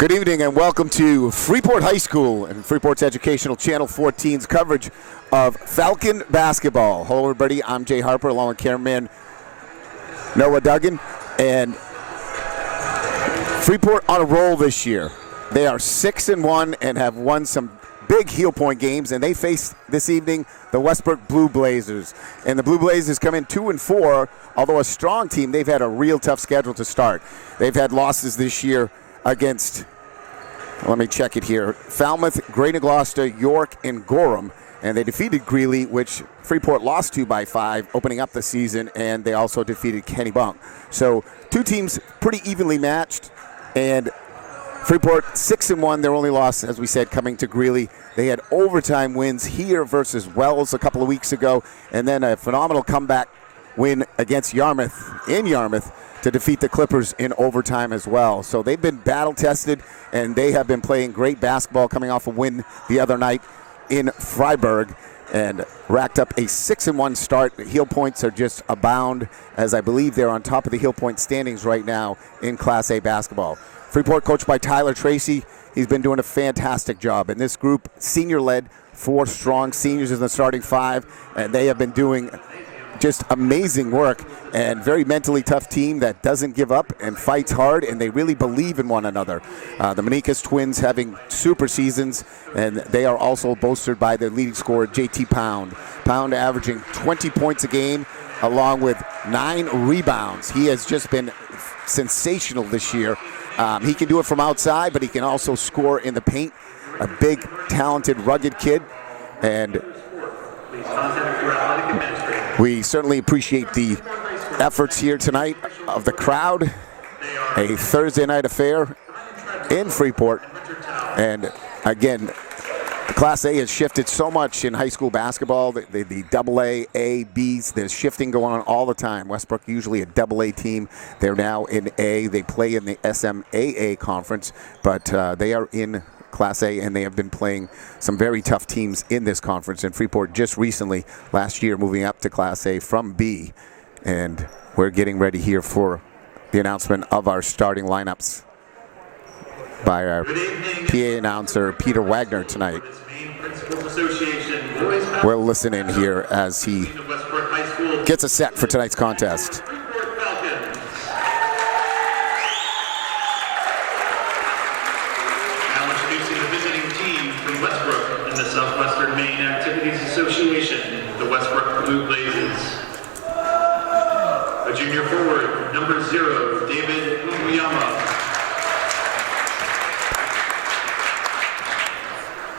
Good evening and welcome to Freeport High School and Freeport's Educational Channel 14's coverage of Falcon basketball. Hello everybody, I'm Jay Harper along with cameraman Noah Duggan. And Freeport on a roll this year. They are 6-1 and have won some big heel point games, and they face this evening the Westbrook Blue Blazers. And the Blue Blazers come in 2-4, although a strong team. They've had a real tough schedule to start. They've had losses this year against, let me check it here, Falmouth, Greater Gloucester, York, and Gorham. And they defeated Greeley, which Freeport lost to by 5, opening up the season, and they also defeated Kennebunk. So two teams pretty evenly matched, and Freeport 6-1, their only loss, as we said, coming to Greeley. They had overtime wins here versus Wells a couple of weeks ago, and then a phenomenal comeback win against Yarmouth, in Yarmouth, to defeat the Clippers in overtime as well. So they've been battle-tested, and they have been playing great basketball, coming off a win the other night in Freiburg, and racked up a 6-1 start. The heel points are just abound, as I believe they're on top of the heel point standings right now in Class A basketball. Freeport, coached by Tyler Tracy, he's been doing a fantastic job. And this group, senior-led, 4 strong seniors in the starting 5, and they have been doing just amazing work, and very mentally tough team that doesn't give up and fights hard, and they really believe in one another. The Manikas twins having super seasons, and they are also bolstered by their leading scorer, JT Pound. Pound averaging 20 points a game along with 9 rebounds. He has just been sensational this year. He can do it from outside, but he can also score in the paint. A big, talented, rugged kid, and we certainly appreciate the efforts here tonight of the crowd. A Thursday night affair in Freeport. And again, Class A has shifted so much in high school basketball. The AA, A, Bs, there's shifting going on all the time. Westbrook usually a AA team. They're now in A. They play in the SMAA conference, but they are in Class A, and they have been playing some very tough teams in this conference. And Freeport just recently, last year, moving up to Class A from B. And we're getting ready here for the announcement of our starting lineups by our PA announcer, Peter Wagner, tonight. We'll listen in here as he gets us set for tonight's contest. Southwestern Maine Activities Association, the Westbrook Blue Blazes. A junior forward, number 0, David Uyama.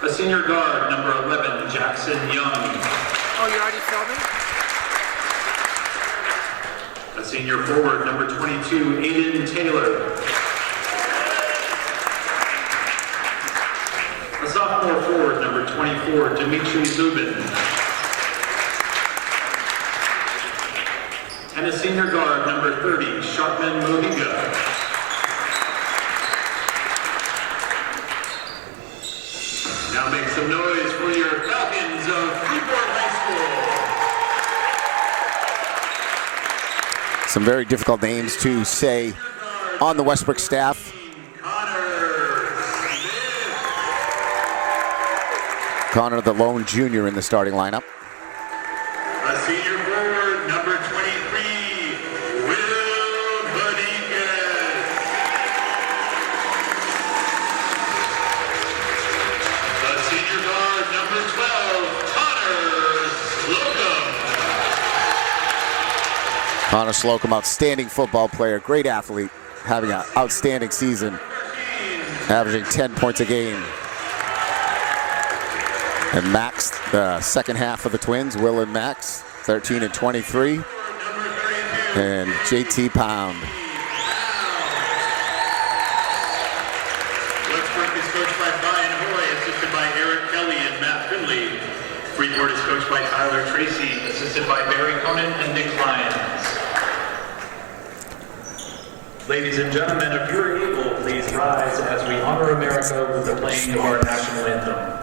A senior guard, number 11, Jackson Young. Oh, you're already filming? A senior forward, number 22, Aiden Taylor. A sophomore forward, number 24, Dimitri Lubin. And a senior guard, number 30, Sharpman Mohiga. Now make some noise for your Falcons of Freeport High School. Some very difficult names to say on the Westbrook staff. Connor, the lone junior in the starting lineup. A senior forward, number 23, Will Benitez. A senior guard, number 12, Connor Slocum. Connor Slocum, outstanding football player, great athlete, having an outstanding season, averaging 10 points a game. And Max, the second half of the twins, Will and Max, 13 and 23. And JT Pound. Westbrook is coached by Brian Hoy, assisted by Eric Kelly and Matt Finley. Freeport is coached by Tyler Tracy, assisted by Barry Conan and Nick Lyons. Ladies and gentlemen, if you're able, please rise as we honor America with the playing of our national anthem.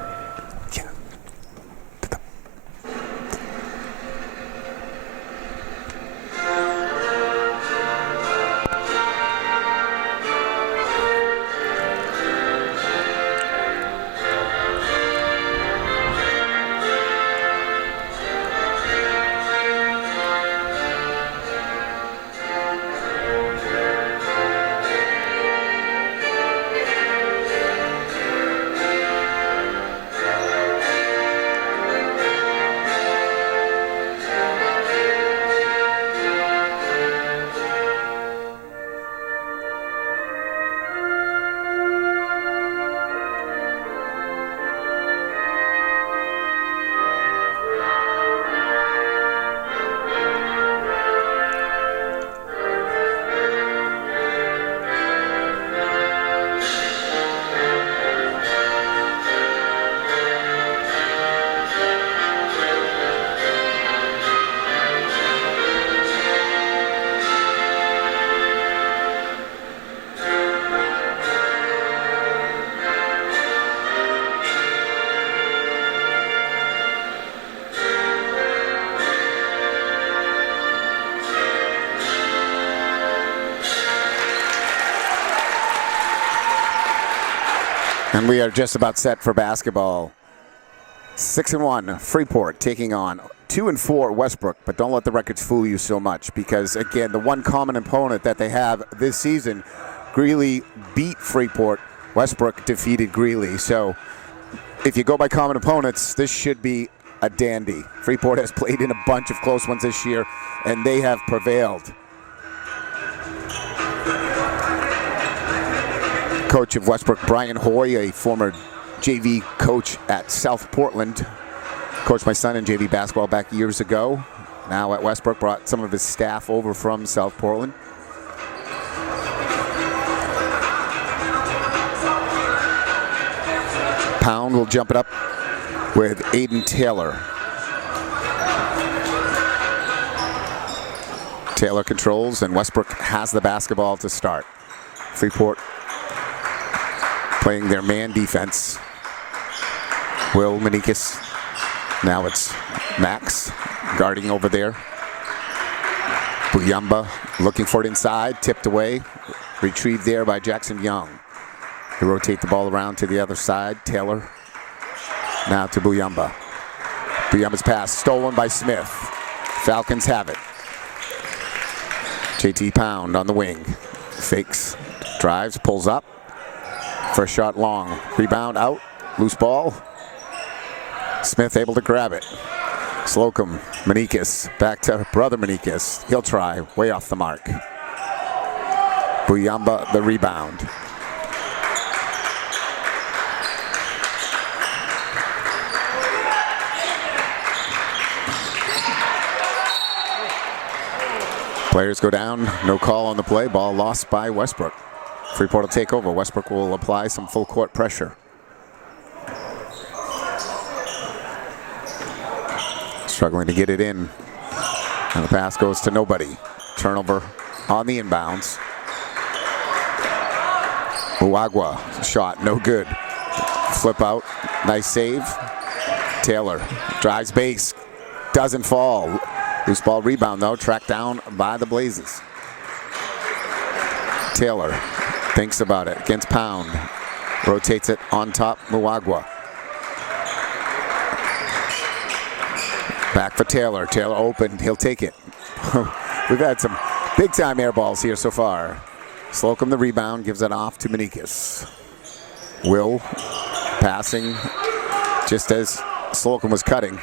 And we are just about set for basketball. 6-1 Freeport taking on 2-4 Westbrook, but don't let the records fool you so much because, again, the one common opponent that they have this season, Greeley beat Freeport. Westbrook defeated Greeley. So if you go by common opponents, this should be a dandy. Freeport has played in a bunch of close ones this year, and they have prevailed. Coach of Westbrook, Brian Hoy, a former JV coach at South Portland. Coached my son in JV basketball back years ago. Now at Westbrook, brought some of his staff over from South Portland. Pound will jump it up with Aiden Taylor. Taylor controls, and Westbrook has the basketball to start. Freeport playing their man defense. Will Manikis. Now it's Max guarding over there. Buyamba looking for it inside, tipped away. Retrieved there by Jackson Young. They rotate the ball around to the other side. Taylor now to Buyamba. Buyamba's pass stolen by Smith. Falcons have it. JT Pound on the wing. Fakes, drives, pulls up. First shot long. Rebound out. Loose ball. Smith able to grab it. Slocum, Manikis, back to brother Manikis. He'll try, way off the mark. Buyamba the rebound. Players go down, no call on the play, ball lost by Westbrook. Freeport will take over. Westbrook will apply some full court pressure. Struggling to get it in. And the pass goes to nobody. Turnover on the inbounds. Uagwa, shot, no good. Flip out, nice save. Taylor drives base, doesn't fall. Loose ball rebound though, tracked down by the Blazes. Taylor thinks about it against Pound. Rotates it on top, Uagwa. Back for Taylor. Taylor open. He'll take it. We've had some big-time air balls here so far. Slocum the rebound. Gives it off to Manikis. Will passing just as Slocum was cutting.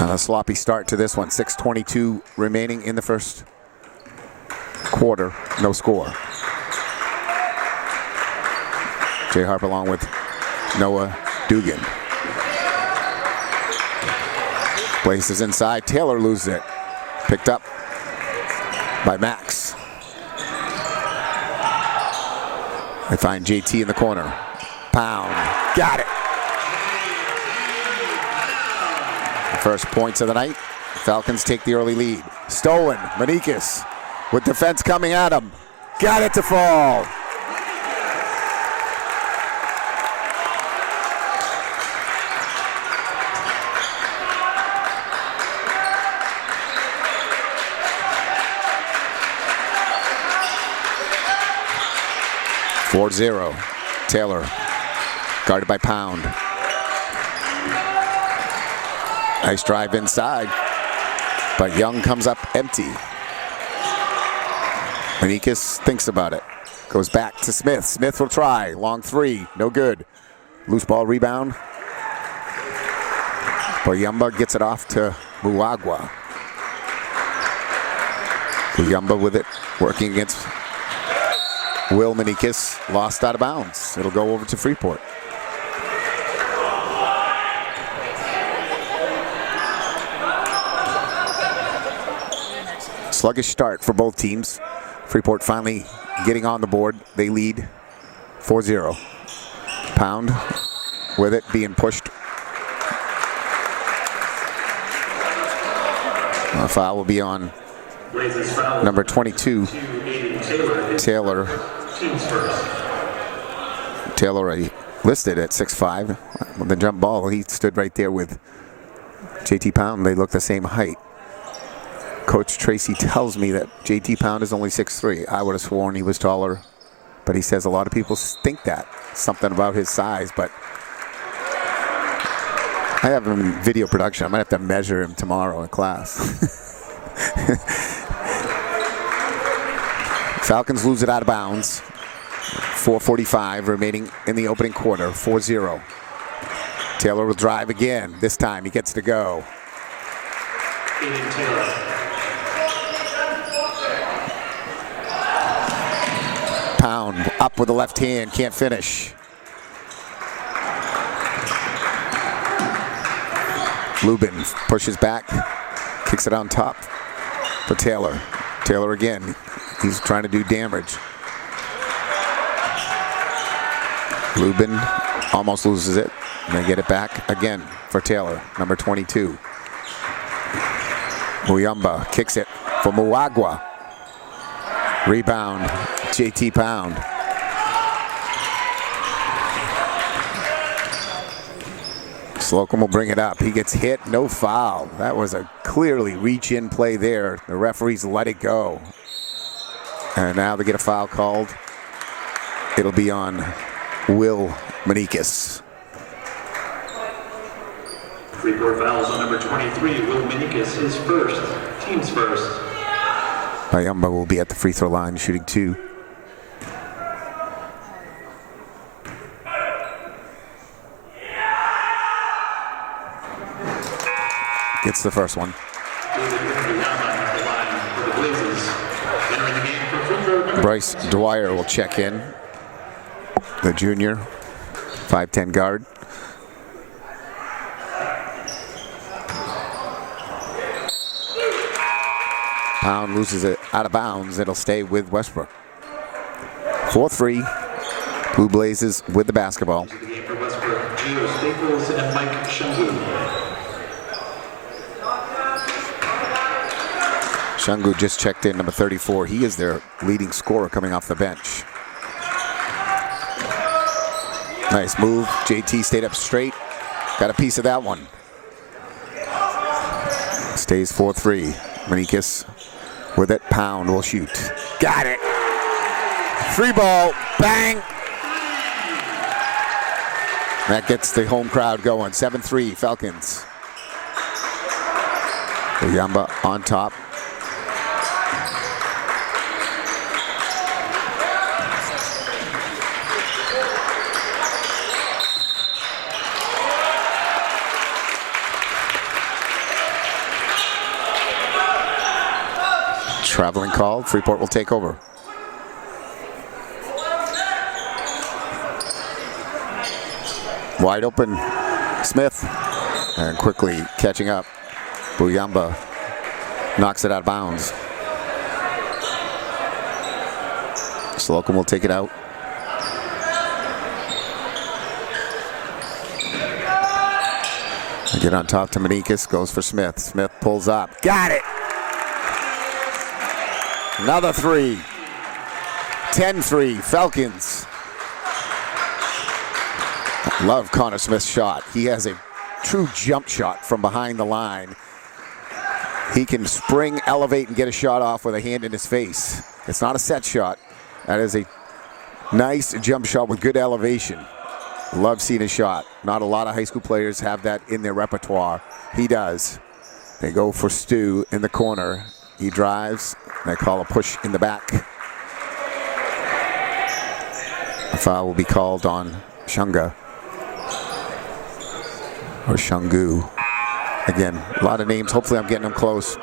A sloppy start to this one. 6:22 remaining in the first quarter. No score. Jay Harp along with Noah Dugan. Places inside. Taylor loses it. Picked up by Max. They find JT in the corner. Pound. Got it. First points of the night. Falcons take the early lead. Stolen. Manikis with defense coming at him. Got it to fall. (4-0). Taylor guarded by Pound. Nice drive inside, but Young comes up empty. Manikis thinks about it. Goes back to Smith. Smith will try. Long three. No good. Loose ball rebound. Buyamba gets it off to Uagwa. Buyamba with it, working against Will Manikis. Lost out of bounds. It'll go over to Freeport. Sluggish start for both teams. Freeport finally getting on the board. They lead 4-0. Pound with it, being pushed. A foul will be on number 22, Taylor. Taylor listed at 6'5". With the jump ball, he stood right there with JT Pound. They look the same height. Coach Tracy tells me that JT Pound is only 6'3". I would have sworn he was taller, but he says a lot of people think that. Something about his size, but I have him in video production. I might have to measure him tomorrow in class. Falcons lose it out of bounds. 4:45 remaining in the opening quarter. 4-0. Taylor will drive again. This time he gets to go. Pound up with the left hand. Can't finish. Lubin pushes back. Kicks it on top for Taylor. Taylor again. He's trying to do damage. Lubin almost loses it. And they get it back again for Taylor, number 22. Muyamba kicks it for Muagwa. Rebound, JT Pound. Slocum will bring it up. He gets hit, no foul. That was a clearly reach-in play there. The referees let it go. And now they get a foul called. It'll be on Will Manikis. Freeport fouls on number 23, Will Manikis, his first, team's first. Muyamba will be at the free throw line shooting 2. Gets the first one. Bryce Dwyer will check in. The junior, 5'10" guard. Pound loses it out of bounds. It'll stay with Westbrook. 4-3. Blue Blazes with the basketball. Shangu just checked in, number 34. He is their leading scorer coming off the bench. Nice move. JT stayed up straight. Got a piece of that one. Stays 4-3. Manikis with it. Pound will shoot. Got it. Free ball. Bang. That gets the home crowd going. 7-3 Falcons. Yamba on top. Traveling call. Freeport will take over. Wide open Smith. And quickly catching up. Buyamba knocks it out of bounds. Slocum will take it out. Get on top to Manikis. Goes for Smith. Smith pulls up. Got it. Another 3. 10-3 Falcons. I love Connor Smith's shot. He has a true jump shot from behind the line. He can spring, elevate, and get a shot off with a hand in his face. It's not a set shot. That is a nice jump shot with good elevation. Love seeing his shot. Not a lot of high school players have that in their repertoire. He does. They go for Stu in the corner. He drives. They call a push in the back. A foul will be called on Shunga. Or Shungu. Again, a lot of names. Hopefully I'm getting them close. Team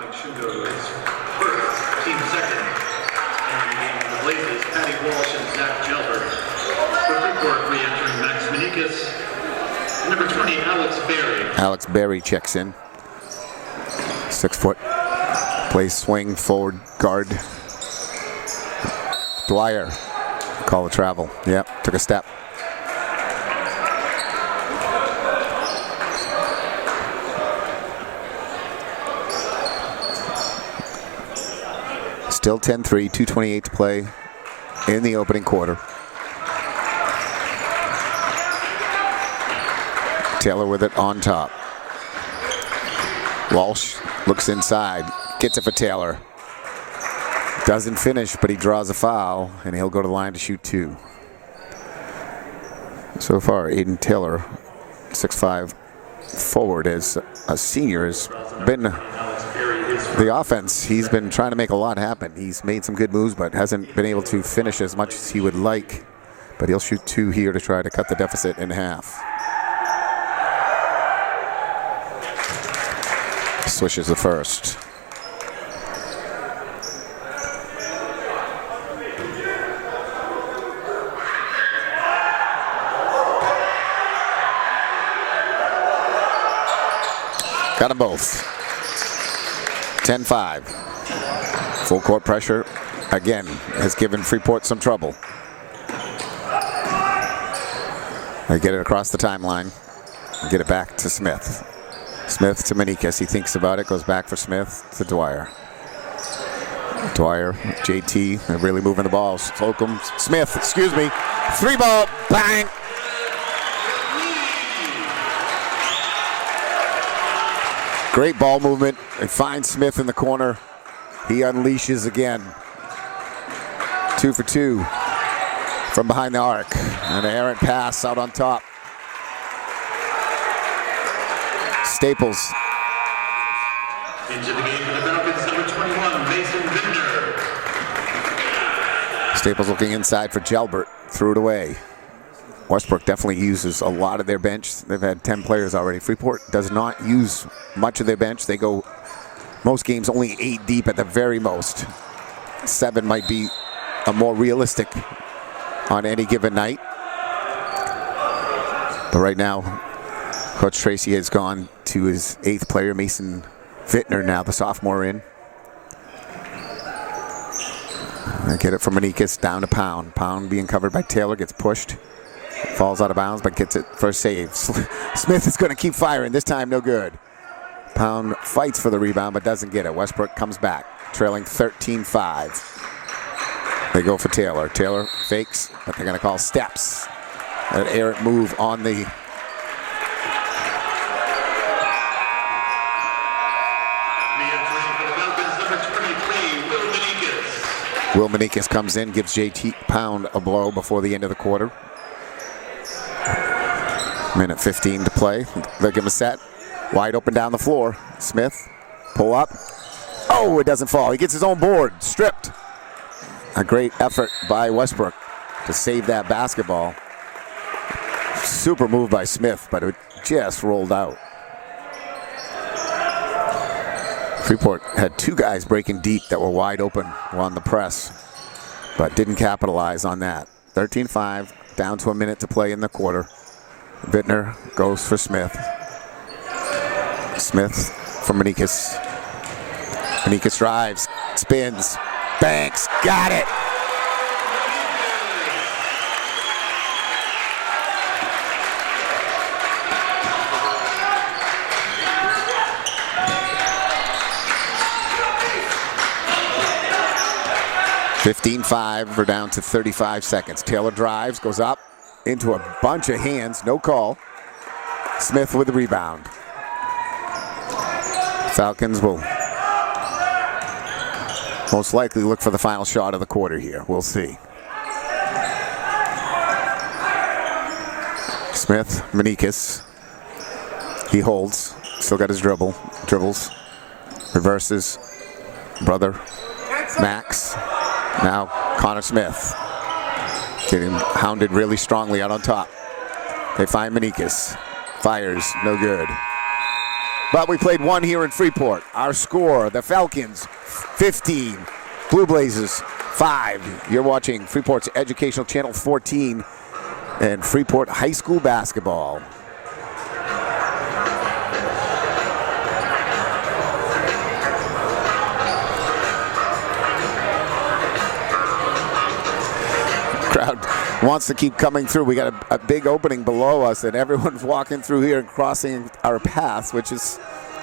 second. And the Blazers, Patty Walsh and Zach Gelbert. For Freeport, re-entering Max Manikis. Number 20, Alex Berry. Alex Berry checks in. 6 foot. Plays swing, forward, guard. Dwyer. Call the travel. Yep, took a step. Still 10-3, 2:28 to play in the opening quarter. Taylor with it on top. Walsh looks inside, gets it for Taylor. Doesn't finish, but he draws a foul, and he'll go to the line to shoot 2. So far, Aiden Taylor, 6'5", forward, as a senior, has been the offense. He's been trying to make a lot happen. He's made some good moves, but hasn't been able to finish as much as he would like. But he'll shoot 2 here to try to cut the deficit in half. Swishes the first. Got them both. 10-5. Full court pressure, again, has given Freeport some trouble. They get it across the timeline. Get it back to Smith. Smith to Manikas. He thinks about it, goes back for Smith to Dwyer. Dwyer, JT, they're really moving the ball. Slocum, Smith, excuse me. 3-ball, bang! Great ball movement. They find Smith in the corner. He unleashes again. 2 for 2 from behind the arc. And an errant pass out on top. Staples. Into the game for the Falcons, number 21, Mason Vintner. Staples looking inside for Gelbert. Threw it away. Westbrook definitely uses a lot of their bench. They've had 10 players already. Freeport does not use much of their bench. They go most games only 8 deep at the very most. 7 might be a more realistic on any given night. But right now, Coach Tracy has gone to his 8th player, Mason Vintner, now the sophomore in. They get it from Manikas down to Pound. Pound being covered by Taylor, gets pushed. Falls out of bounds, but gets it for a save. Smith is going to keep firing. This time, no good. Pound fights for the rebound, but doesn't get it. Westbrook comes back, trailing 13-5. They go for Taylor. Taylor fakes, but they're going to call steps. An errant move on the... Will Manikas comes in, gives JT Pound a blow before the end of the quarter. Minute 15 to play. They'll give him a set. Wide open down the floor. Smith, pull up. Oh, it doesn't fall. He gets his own board, stripped. A great effort by Westbrook to save that basketball. Super move by Smith, but it just rolled out. Freeport had 2 guys breaking deep that were wide open on the press, but didn't capitalize on that. 13-5, down to a minute to play in the quarter. Vintner goes for Smith. Smith from Manikas. Manikas drives, spins, banks, got it! We're down to 35 seconds. Taylor drives, goes up into a bunch of hands, no call. Smith with the rebound. Falcons will most likely look for the final shot of the quarter here. We'll see. Smith, Manikas. He holds, still got his dribbles, reverses, brother, Max. Now Connor Smith getting hounded really strongly out on top. They find Manikas. Fires, no good. But we played 1 here in Freeport. Our score, the Falcons, 15. Blue Blazers, 5. You're watching Freeport's Educational Channel 14 and Freeport High School basketball. Crowd wants to keep coming through. We got a big opening below us, and everyone's walking through here and crossing our paths, which is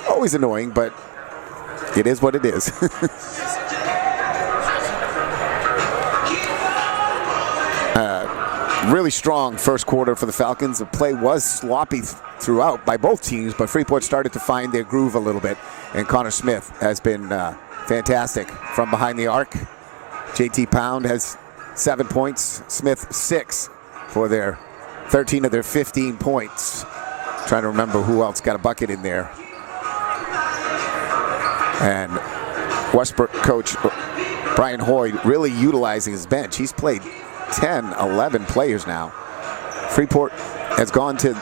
always annoying, but it is what it is. Really strong first quarter for the Falcons. The play was sloppy throughout by both teams, but Freeport started to find their groove a little bit, and Connor Smith has been fantastic from behind the arc. JT Pound has 7 points. Smith 6 for their 13 of their 15 points. Trying to remember who else got a bucket in there. And Westbrook coach Brian Hoyd really utilizing his bench. He's played 10, 11 players now. Freeport has gone to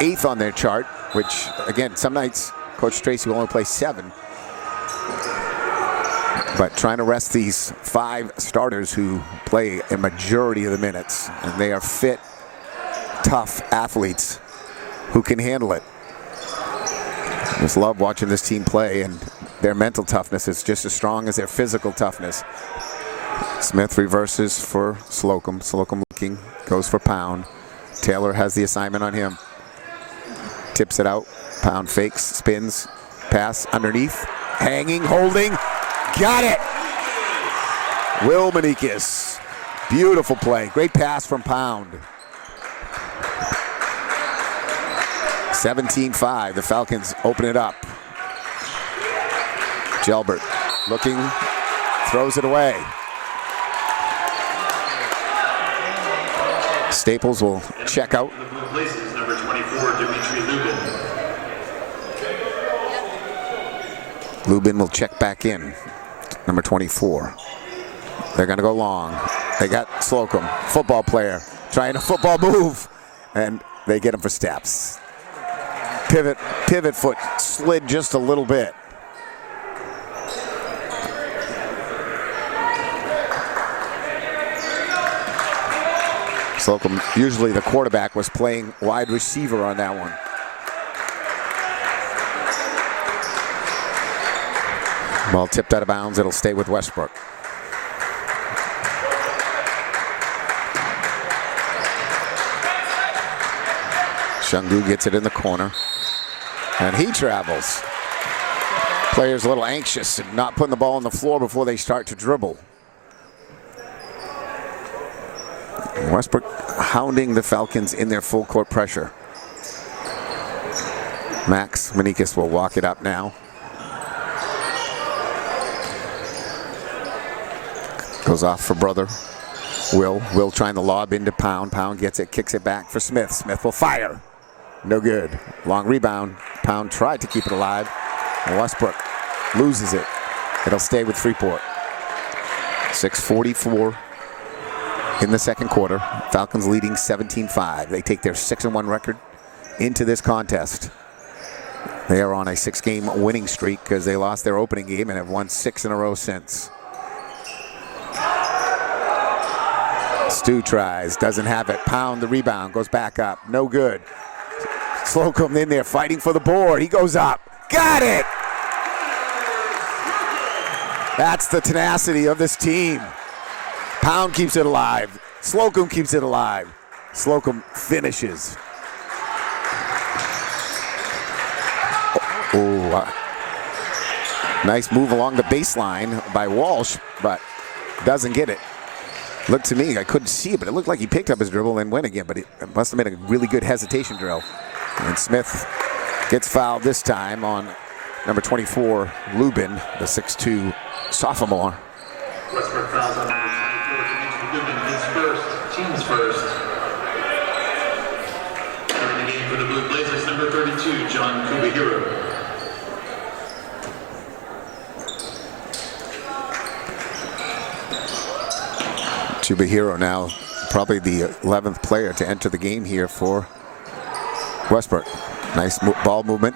8th on their chart, which, again, some nights Coach Tracy will only play 7. But trying to rest these 5 starters who play a majority of the minutes. And they are fit, tough athletes who can handle it. Just love watching this team play, and their mental toughness is just as strong as their physical toughness. Smith reverses for Slocum. Slocum looking, goes for Pound. Taylor has the assignment on him. Tips it out. Pound fakes, spins, pass underneath, hanging, holding, got it! Will Manikis. Beautiful play. Great pass from Pound. 17-5. The Falcons open it up. Gelbert looking, throws it away. Staples will check out. Number 24, Dimitri Lubin. Lubin will check back in. Number 24. They're going to go long. They got Slocum, football player, trying a football move, and they get him for steps. Pivot foot slid just a little bit. Slocum, usually the quarterback, was playing wide receiver on that one. Ball tipped out of bounds. It'll stay with Westbrook. Shungu gets it in the corner, and he travels. Players a little anxious and not putting the ball on the floor before they start to dribble. Westbrook hounding the Falcons in their full court pressure. Max Manikis will walk it up now. Goes off for brother. Will trying to lob into Pound. Pound gets it, kicks it back for Smith. Smith will fire. No good. Long rebound. Pound tried to keep it alive. And Westbrook loses it. It'll stay with Freeport. 6:44 in the second quarter. Falcons leading 17-5. They take their 6-1 record into this contest. They are on a 6-game winning streak because they lost their opening game and have won 6 in a row since. Stu tries, doesn't have it. Pound the rebound, goes back up, no good. Slocum in there fighting for the board. He goes up, got it! That's the tenacity of this team. Pound keeps it alive. Slocum keeps it alive. Slocum finishes. Nice move along the baseline by Walsh, but doesn't get it. Looked to me, I couldn't see it, but it looked like he picked up his dribble and went again, but it must have made a really good hesitation drill. And Smith gets fouled this time on number 24, Lubin, the 6'2 sophomore. Westbrook fouls on number 24, Dimitri Lubin, his first, team's first. Starting the game for the Blue Blazers, number 32, John Kubahiro. Kubahiro now probably the 11th player to enter the game here for Westbrook. Nice ball movement.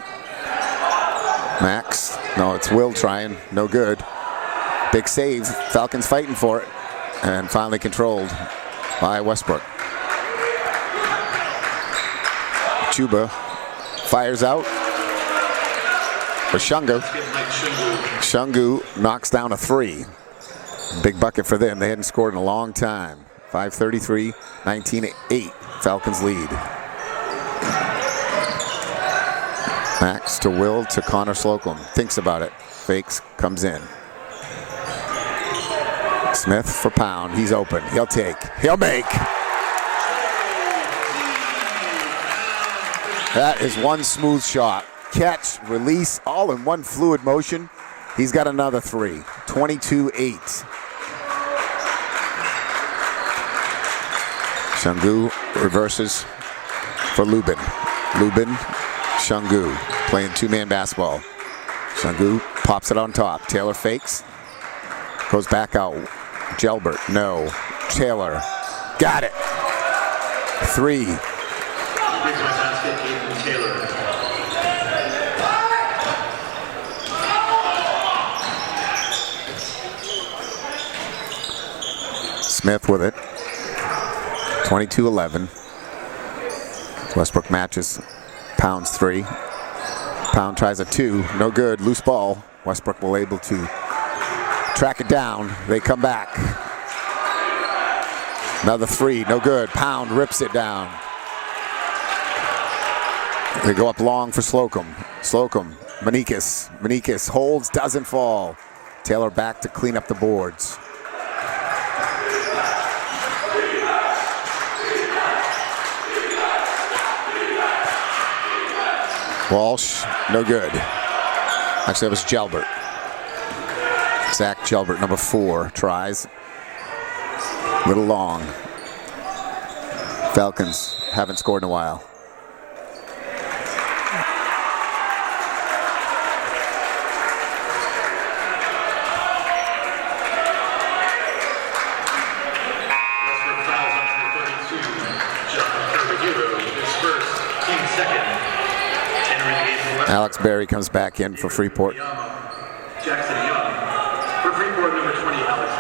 Max, no, it's Will trying, no good. Big save, Falcons fighting for it, and finally controlled by Westbrook. Chuba fires out for Shungu. Shungu knocks down a 3. Big bucket for them. They hadn't scored in a long time. 5:33, 19-8. Falcons lead. Max to Will to Connor Slocum. Thinks about it. Fakes, comes in. Smith for Pound. He's open. He'll take. He'll make. That is one smooth shot. Catch, release, all in one fluid motion. He's got another 3. 22-8. Shungu reverses for Lubin. Lubin, Shungu playing two-man basketball. Shungu pops it on top. Taylor fakes. Goes back out. Gelbert, no. Taylor, got it. 3. Basket, Caden Taylor. Smith with it. 22-11. Westbrook matches. Pound's 3. Pound tries a 2. No good. Loose ball. Westbrook will able to track it down. They come back. Another 3. No good. Pound rips it down. They go up long for Slocum. Slocum. Manikis. Manikis holds. Doesn't fall. Taylor back to clean up the boards. Walsh, no good. Actually, that was Gelbert. Zach Gelbert, number 4, tries. Little long. Falcons haven't scored in a while. Westbrook fouls on number 32. John Carvajiro, his first, team second. Alex Berry comes back in for Freeport. Jackson Young. For Freeport, number 20, Alex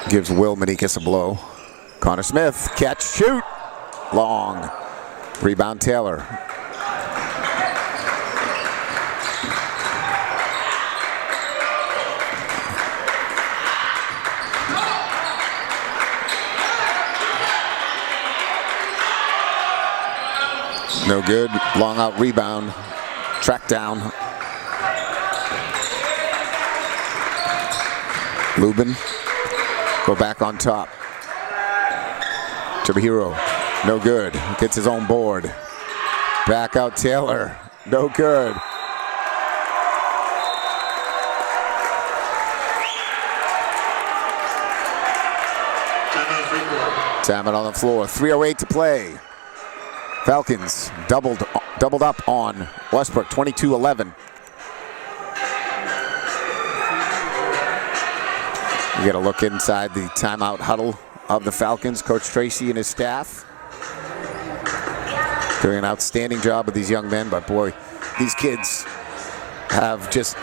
Berry. Gives Will Manikis a blow. Connor Smith, catch, shoot. Long. Rebound Taylor. No good. Long out rebound. Track down. Lubin. Go back on top. Chibahiro. No good. Gets his own board. Back out Taylor. No good. Timeout on the floor. 3:08 to play. Falcons doubled up on Westbrook, 22-11. You got to look inside the timeout huddle of the Falcons. Coach Tracy and his staff doing an outstanding job with these young men, but boy, these kids have just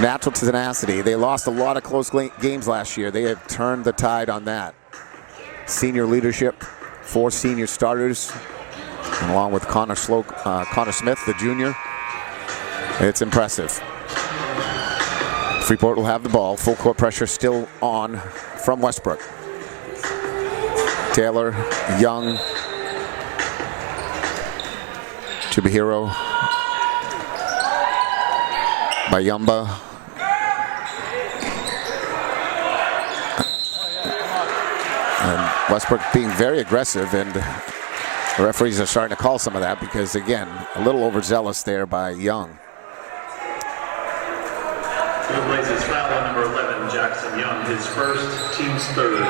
natural tenacity. They lost a lot of close games last year. They have turned the tide on that. Senior leadership, 4 senior starters, and along with Connor Smith, the junior. It's impressive. Freeport will have the ball. Full court pressure still on from Westbrook. Taylor, Young, Chibahiro, Bayamba. And Westbrook being very aggressive, and the referees are starting to call some of that because, again, a little overzealous there by Young. Blue Blazers foul on number 11, Jackson Young, his first, team's third.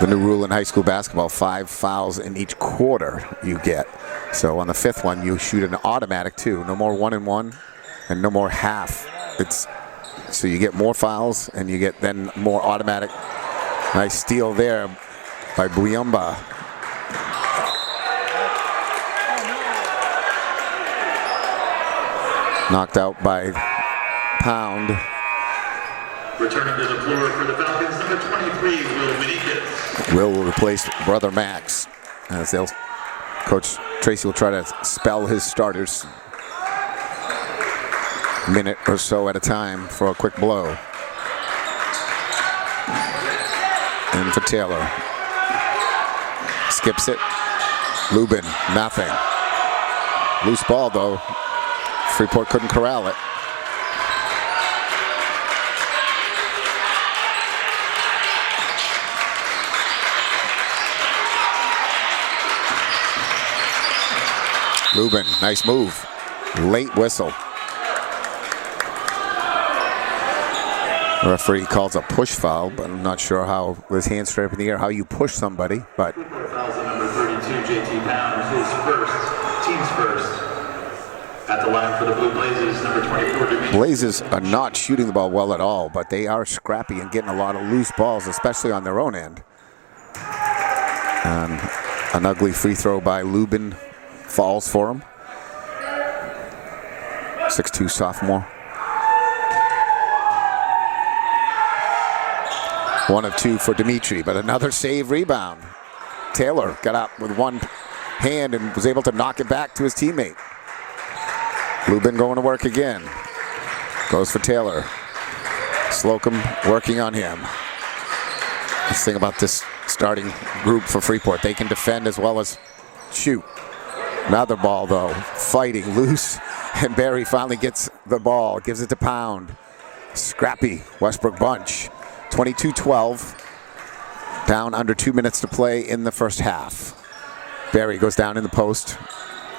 The new rule in high school basketball, 5 fouls in each quarter you get. So on the 5th one, you shoot an automatic 2. No more 1-and-1 and no more half. So you get more fouls and you get then more automatic. Nice steal there by Buyamba. Knocked out by Pound. Returning to the floor for the Falcons, number 23, Will Manikis. Will replace brother Max. As Coach Tracy will try to spell his starters a minute or so at a time for a quick blow. And for Taylor. Skips it. Lubin, nothing. Loose ball though. Freeport couldn't corral it. Lubin, nice move. Late whistle. The referee calls a push foul, but I'm not sure how, with his hand straight up in the air, how you push somebody. But Fouls on number 32, JT Pound, his first, team's first. At the line for the Blue Blazers, number 24, Dimitri. Blazers are not shooting the ball well at all, but they are scrappy and getting a lot of loose balls, especially on their own end. An ugly free throw by Lubin falls for him. 6'2" sophomore. 1 of 2 for Dimitri, but another save rebound. Taylor got up with one hand and was able to knock it back to his teammate. Lubin going to work again. Goes for Taylor. Slocum working on him. The thing about this starting group for Freeport, they can defend as well as shoot. Another ball though, fighting loose, and Barry finally gets the ball, gives it to Pound. Scrappy Westbrook bunch. 22-12. Down under 2 minutes to play in the first half. Barry goes down in the post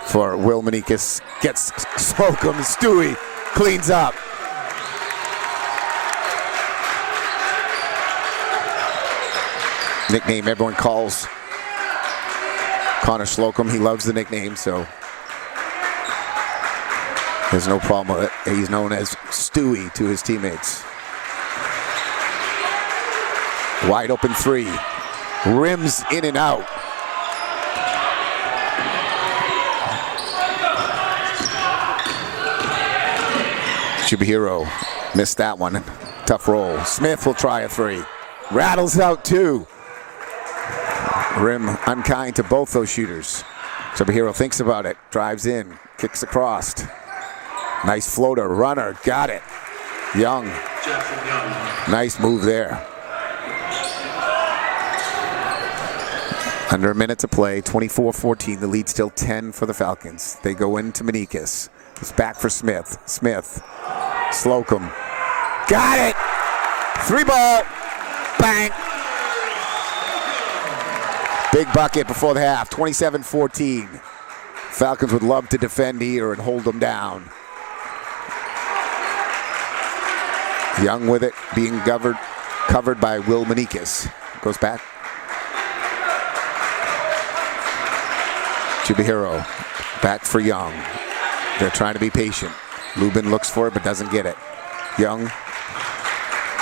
for Will Manikis. Gets Slocum. Stewie cleans up. Nickname everyone calls Connor Slocum. He loves the nickname, so there's no problem with it. He's known as Stewie to his teammates. Wide open three. Rims in and out. Chibahiro missed that one. Tough roll. Smith will try a three. Rattles out two. Rim unkind to both those shooters. Chibahiro thinks about it. Drives in. Kicks across. Nice floater. Runner. Got it. Young. Nice move there. Under a minute to play, 24-14. The lead still 10 for the Falcons. They go into Manikis. It's back for Smith. Smith. Slocum. Got it! 3-ball. Bang! Big bucket before the half. 27-14. Falcons would love to defend here and hold them down. Young with it, being covered by Will Manikis. Goes back. Chibahiro back for Young. They're trying to be patient. Lubin looks for it but doesn't get it. Young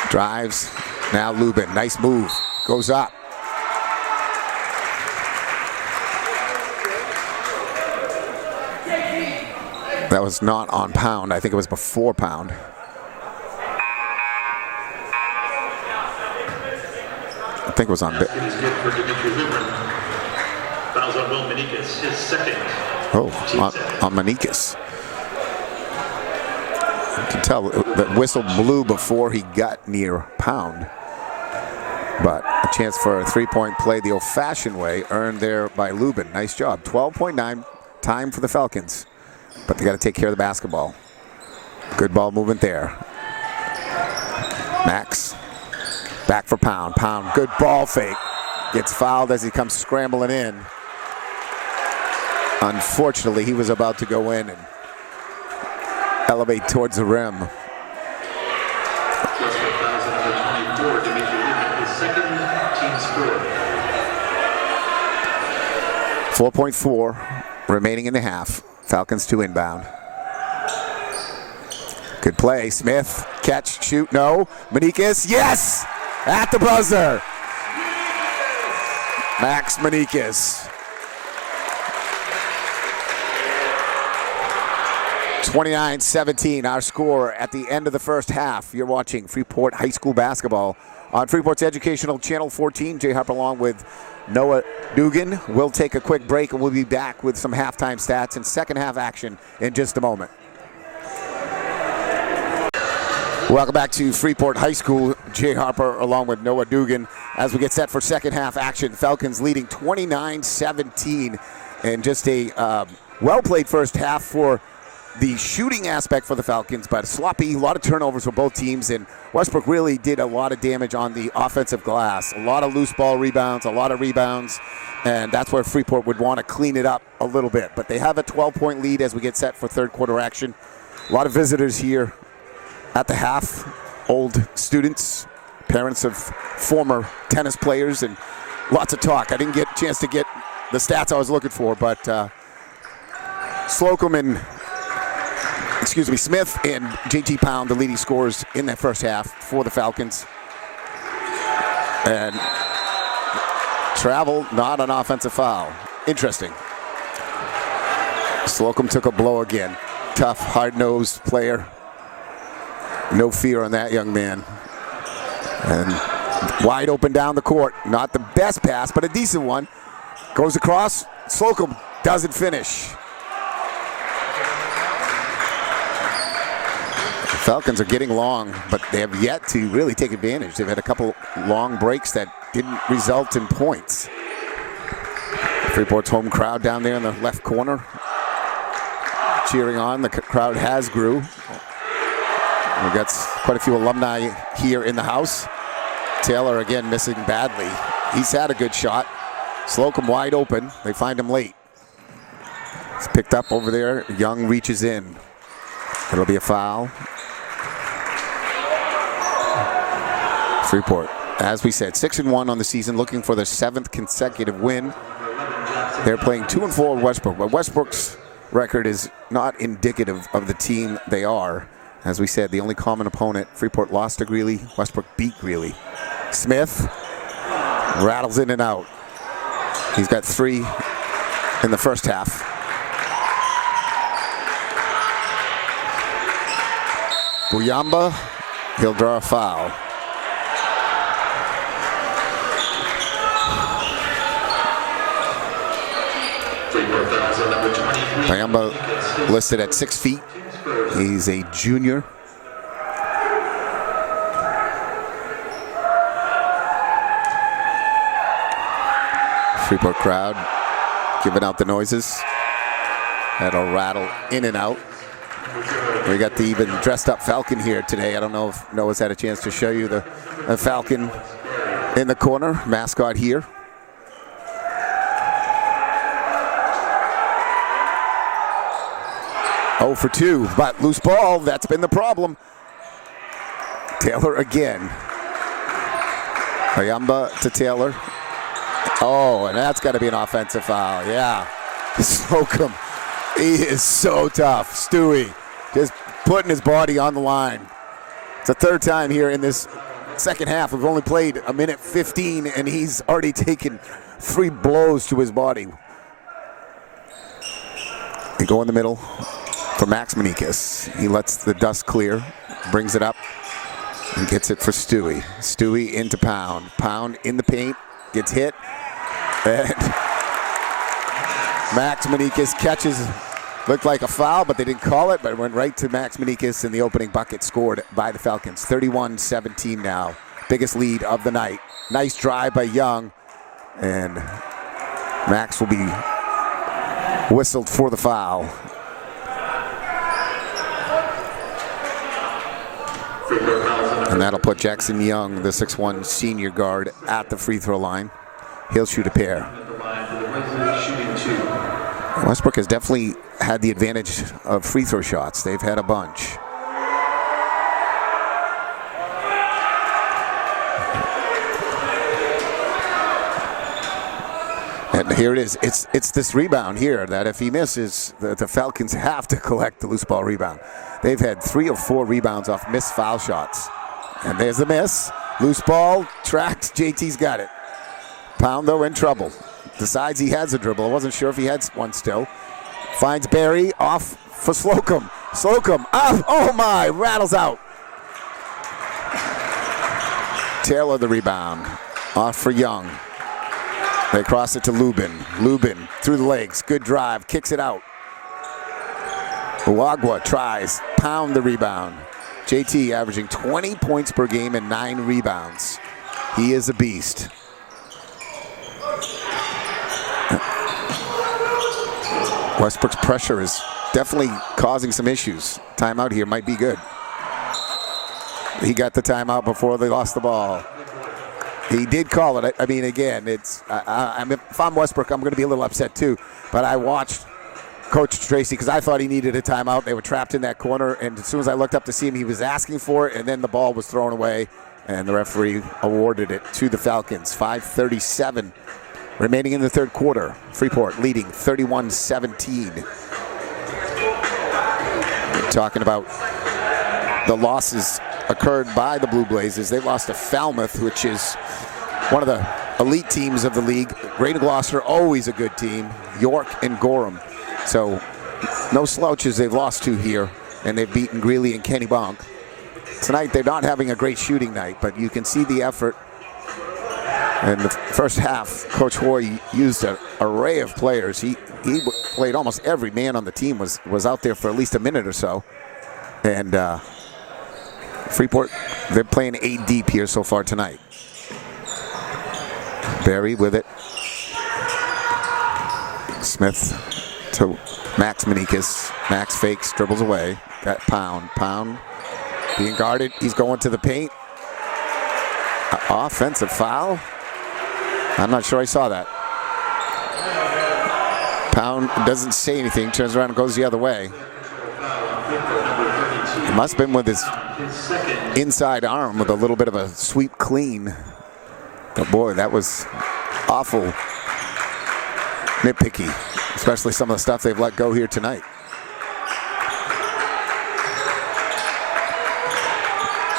drives. Now Lubin. Nice move. Goes up. That was not on Pound. I think it was before Pound. I think it was on Bit. Fouls on Will Manikis, his second. Oh, on Manikis. You can tell that whistle blew before he got near Pound. But a chance for a three-point play the old-fashioned way earned there by Lubin. Nice job. 12.9 time for the Falcons. But they got to take care of the basketball. Good ball movement there. Max. Back for Pound. Pound, good ball fake. Gets fouled as he comes scrambling in. Unfortunately, he was about to go in and elevate towards the rim. 4.4 remaining in the half. Falcons to inbound. Good play. Smith, catch, shoot, no. Manikis, yes! At the buzzer. Max Manikis. 29-17, our score at the end of the first half. You're watching Freeport High School basketball on Freeport's educational Channel 14. Jay Harper along with Noah Dugan. We'll take a quick break and we'll be back with some halftime stats and second half action in just a moment. Welcome back to Freeport High School. Jay Harper along with Noah Dugan as we get set for second half action. Falcons leading 29-17 and just a well-played first half for the shooting aspect for the Falcons, but sloppy, a lot of turnovers for both teams, and Westbrook really did a lot of damage on the offensive glass. A lot of loose ball rebounds, a lot of rebounds, and that's where Freeport would want to clean it up a little bit. But they have a 12-point lead as we get set for third quarter action. A lot of visitors here at the half. old students, parents of former tennis players, and lots of talk. I didn't get a chance to get the stats I was looking for, but Slocum and, Smith and JT Pound, the leading scorers in that first half for the Falcons. And travel, not an offensive foul. Interesting. Slocum took a blow again. Tough, hard-nosed player. No fear on that young man. And wide open down the court. Not the best pass, but a decent one. Goes across. Slocum doesn't finish. The Falcons are getting long, but they have yet to really take advantage. They've had a couple long breaks that didn't result in points. Freeport's home crowd down there in the left corner, cheering on. The crowd has grew. We've got quite a few alumni here in the house. Taylor again missing badly. He's had a good shot. Slocum wide open. They find him late. It's picked up over there. Young reaches in. It'll be a foul. Freeport, as we said, 6-1 on the season, looking for their 7th consecutive win. They're playing 2-4 with Westbrook, but Westbrook's record is not indicative of the team they are. As we said, the only common opponent, Freeport lost to Greeley, Westbrook beat Greeley. Smith rattles in and out. He's got 3 in the first half. Buyamba, he'll draw a foul. Buyamba listed at 6 feet. He's a junior. Freeport crowd giving out the noises. That'll rattle in and out. We got the even dressed up Falcon here today. I don't know if Noah's had a chance to show you the Falcon in the corner, mascot here. Oh for 2, but loose ball, that's been the problem. Taylor again. Buyamba to Taylor. Oh, and that's got to be an offensive foul, yeah. Slocum, he is so tough. Stewie just putting his body on the line. It's the 3rd time here in this second half. We've only played a minute 15, and he's already taken 3 blows to his body. They go in the middle for Max Manikis. He lets the dust clear, brings it up, and gets it for Stewie. Stewie into Pound. Pound in the paint, gets hit, and Max Manikis catches. Looked like a foul, but they didn't call it, but it went right to Max Manikis in the opening bucket scored by the Falcons. 31-17 now. Biggest lead of the night. Nice drive by Young, and Max will be whistled for the foul. And that'll put Jackson Young, the 6'1 senior guard, at the free throw line. He'll shoot a pair. Westbrook has definitely had the advantage of free throw shots. They've had a bunch. And here it is. It's this rebound here that if he misses, the Falcons have to collect the loose ball rebound. They've had 3 or 4 rebounds off missed foul shots. And there's the miss. Loose ball, tracked. JT's got it. Pound, though, in trouble. Decides he has a dribble. I wasn't sure if he had one still. Finds Barry, off for Slocum. Slocum, off, oh my, rattles out. Taylor the rebound, off for Young. They cross it to Lubin. Lubin through the legs, good drive, kicks it out. Uagwa tries, Pound the rebound. JT averaging 20 points per game and 9 rebounds. He is a beast. Westbrook's pressure is definitely causing some issues. Timeout here might be good. He got the timeout before they lost the ball. He did call it. I mean, again, it's if I'm Westbrook, I'm going to be a little upset too. But I watched Coach Tracy, because I thought he needed a timeout. They were trapped in that corner, and as soon as I looked up to see him, he was asking for it, and then the ball was thrown away, and the referee awarded it to the Falcons. 5:37 remaining in the third quarter. Freeport leading 31-17. We're talking about the losses occurred by the Blue Blazers. They lost to Falmouth, which is one of the elite teams of the league. Greater Gloucester, always a good team. York and Gorham. So no slouches they've lost to here, and they've beaten Greeley and Kennebunk. Tonight they're not having a great shooting night, but you can see the effort. In the first half, Coach Hoy used an array of players. He played almost every man on the team was out there for at least a minute or so. And Freeport, they're playing 8 deep here so far tonight. Berry with it. Smith to Max Menikis. Max fakes, dribbles away. Got Pound. Pound being guarded. He's going to the paint. Offensive foul. I'm not sure I saw that. Pound doesn't say anything, turns around and goes the other way. It must have been with his inside arm with a little bit of a sweep clean. But boy, that was awful nitpicky, especially some of the stuff they've let go here tonight.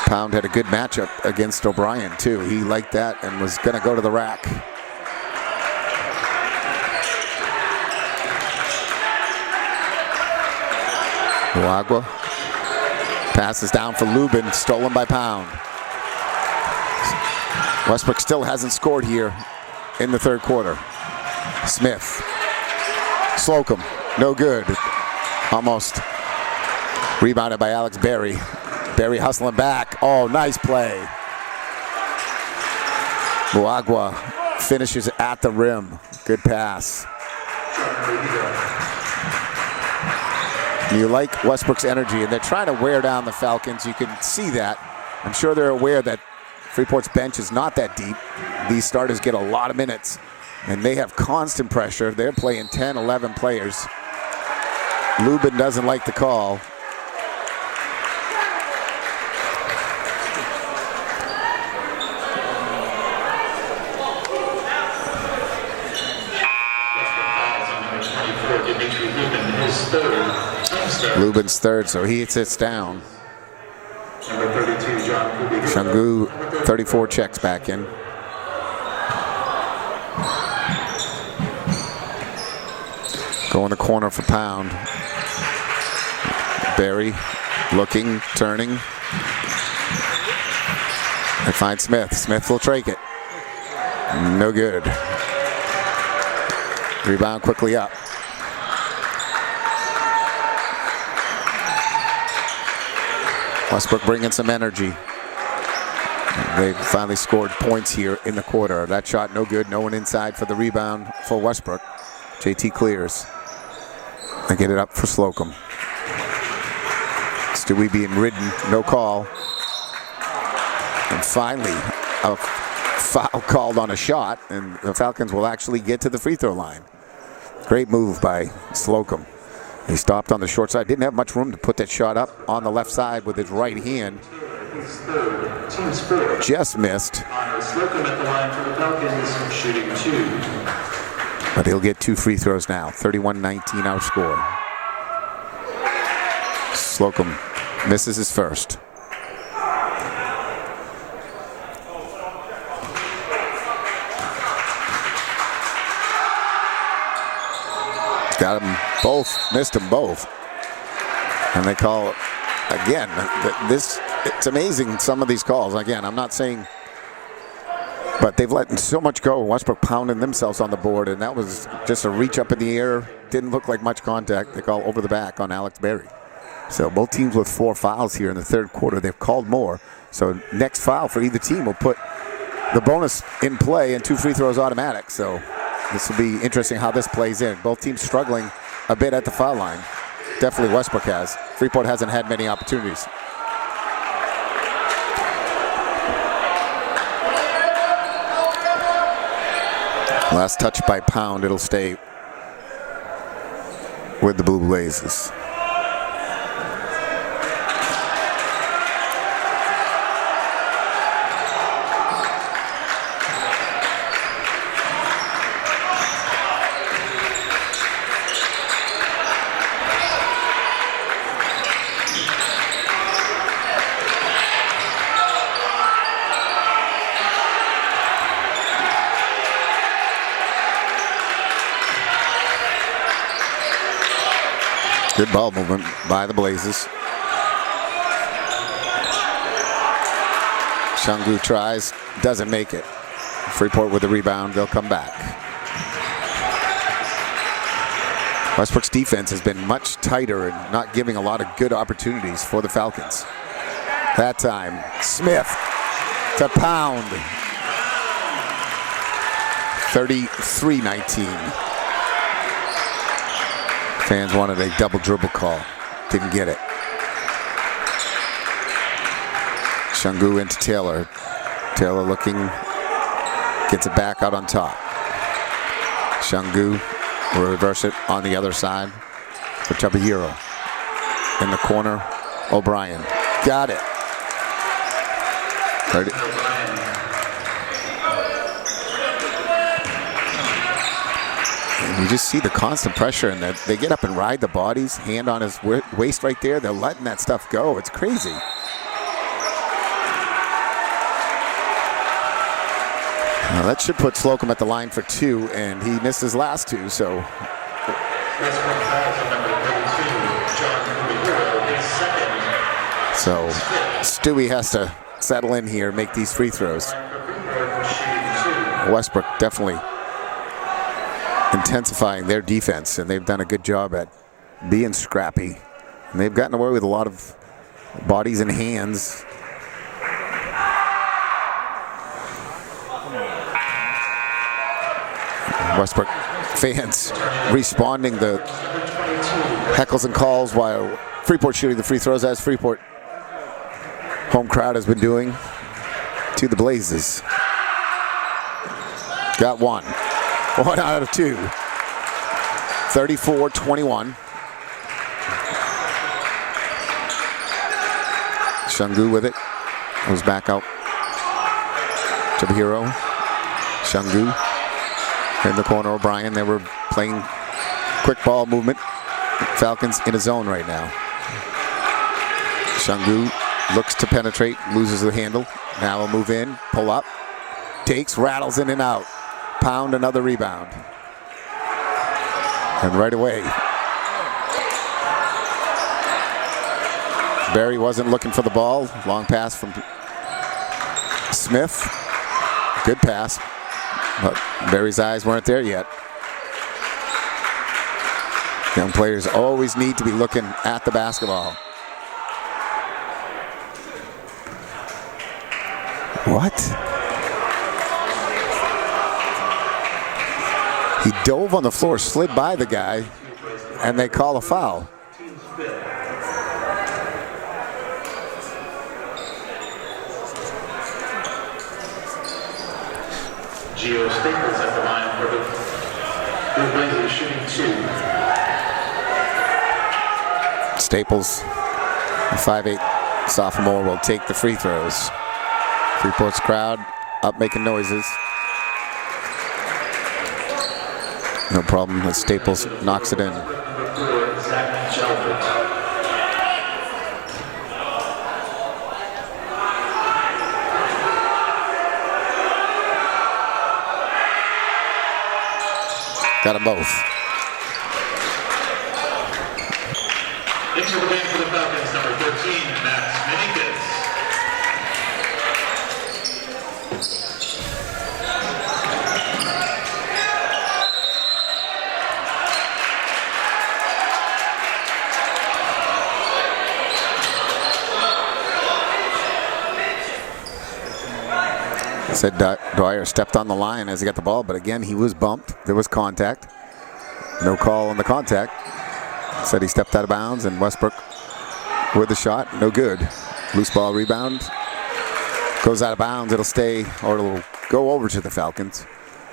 Pound had a good matchup against O'Brien too. He liked that and was going to go to the rack. Uagwa passes down for Lubin, stolen by Pound. Westbrook still hasn't scored here in the third quarter. Smith, Slocum, no good. Almost rebounded by Alex Berry. Berry hustling back. Oh, nice play. Uagwa finishes at the rim. Good pass. You like Westbrook's energy, and they're trying to wear down the Falcons. You can see that. I'm sure they're aware that Freeport's bench is not that deep. These starters get a lot of minutes, and they have constant pressure. They're playing 10, 11 players. Lubin doesn't like the call. Lubin's third, so he sits down. Number 32, John Shangu, 34, checks back in. Go in the corner for Pound. Berry looking, turning. They find Smith. Smith will take it. No good. Rebound quickly up. Westbrook bringing some energy. They finally scored points here in the quarter. That shot no good. No one inside for the rebound for Westbrook. JT clears. They get it up for Slocum. Stewie being ridden. No call. And finally, a foul called on a shot, and the Falcons will actually get to the free throw line. Great move by Slocum. He stopped on the short side. Didn't have much room to put that shot up on the left side with his right hand. Just missed. Slocum at the line for the Falcons, shooting 2. But he'll get 2 free throws now. 31-19 our score. Slocum misses his first. Got them both, missed them both. And they call, again, it's amazing, some of these calls. Again, I'm not saying, but they've let so much go. Westbrook pounding themselves on the board, and that was just a reach up in the air. Didn't look like much contact. They call over the back on Alex Berry. So both teams with 4 fouls here in the third quarter. They've called more. So next foul for either team will put the bonus in play and 2 free throws automatic. So this will be interesting how this plays in. Both teams struggling a bit at the foul line. Definitely Westbrook has. Freeport hasn't had many opportunities. Last touch by Pound. It'll stay with the Blue Blazers. Good ball movement by the Blazers. Shungu tries, doesn't make it. Freeport with the rebound, they'll come back. Westbrook's defense has been much tighter and not giving a lot of good opportunities for the Falcons. That time, Smith to pound. 33-19. Fans wanted a double dribble call. Didn't get it. Shungu into Taylor. Taylor looking, gets it back out on top. Shungu will reverse it on the other side for Tabahiro. In the corner, O'Brien. Got it. Heard it. And you just see the constant pressure, and they get up and ride the bodies, hand on his waist right there. They're letting that stuff go. It's crazy. Now that should put Slocum at the line for 2, and he missed his last 2, so. So Stewie has to settle in here, make these free throws. Westbrook definitely intensifying their defense, and they've done a good job at being scrappy. And they've gotten away with a lot of bodies and hands. Westbrook fans responding the heckles and calls while Freeport shooting the free throws, as Freeport home crowd has been doing to the Blazers. Got one. 1 out of 2. 34-21. Shungu with it. Goes back out to the hero. Shungu in the corner. O'Brien. They were playing quick ball movement. Falcons in a zone right now. Shungu looks to penetrate, loses the handle. Now will move in, pull up, takes, rattles in and out. Pound, another rebound. And right away, Barry wasn't looking for the ball. Long pass from Smith. Good pass, but Barry's eyes weren't there yet. Young players always need to be looking at the basketball. What? He dove on the floor, slid by the guy, and they call a foul. Gio Staples at the line for the Blue Blazers, shooting 2. Staples, a 5'8" sophomore, will take the free throws. Freeport's crowd up making noises. No problem as Staples knocks it in. Got them both. Into the game for the Falcons, number 13, Max Menikis. Said Dwyer stepped on the line as he got the ball, but again, he was bumped. There was contact. No call on the contact. Said he stepped out of bounds, and Westbrook with the shot, no good. Loose ball rebound. Goes out of bounds. It'll stay, or it'll go over to the Falcons.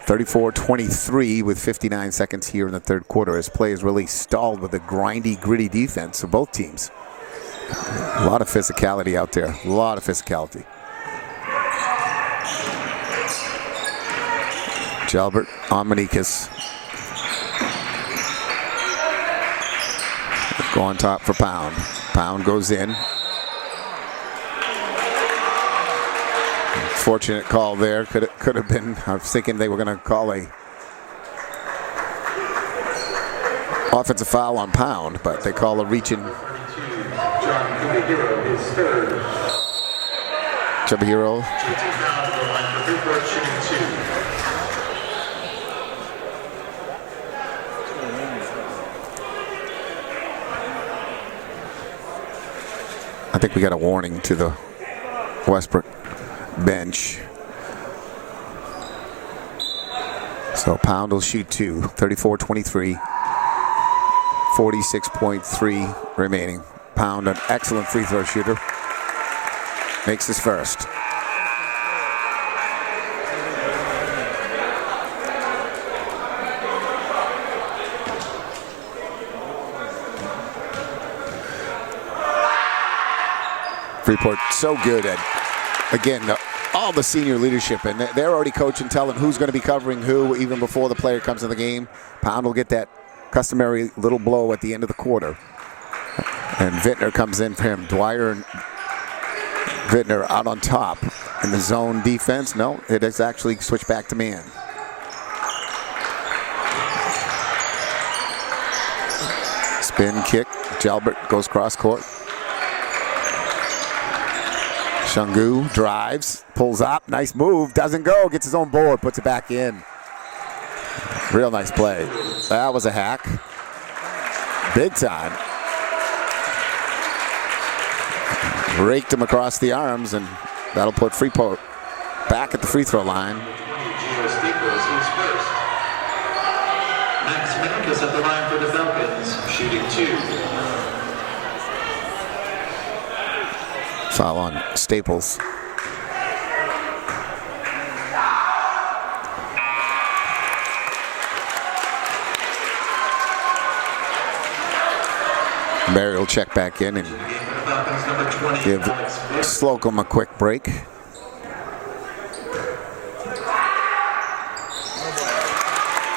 34-23 with 59 seconds here in the third quarter as play is really stalled with a grindy, gritty defense of both teams. A lot of physicality out there. A lot of physicality. Jalbert on Manikas. Go on top for Pound. Pound goes in. Fortunate call there. Could have been. I was thinking they were going to call a offensive foul on Pound, but they call a reaching. Chubahiro. I think we got a warning to the Westbrook bench. So Pound will shoot two. 34-23. 46.3 remaining. Pound, an excellent free throw shooter. Makes his first. Freeport so good at, again, all the senior leadership, and they're already coaching, telling who's going to be covering who even before the player comes in the game. Pound will get that customary little blow at the end of the quarter. And Vittner comes in for him. Dwyer and Vittner out on top in the zone defense. No, it is actually switched back to man. Spin kick. Jalbert goes cross court. Shungu drives, pulls up, nice move, doesn't go, gets his own board, puts it back in. Real nice play. That was a hack. Big time. Raked him across the arms, and that'll put Freeport back at the free throw line. Max Manikas at the line for the Falcons, shooting two. Foul on Staples. Barry will check back in and give Slocum a quick break.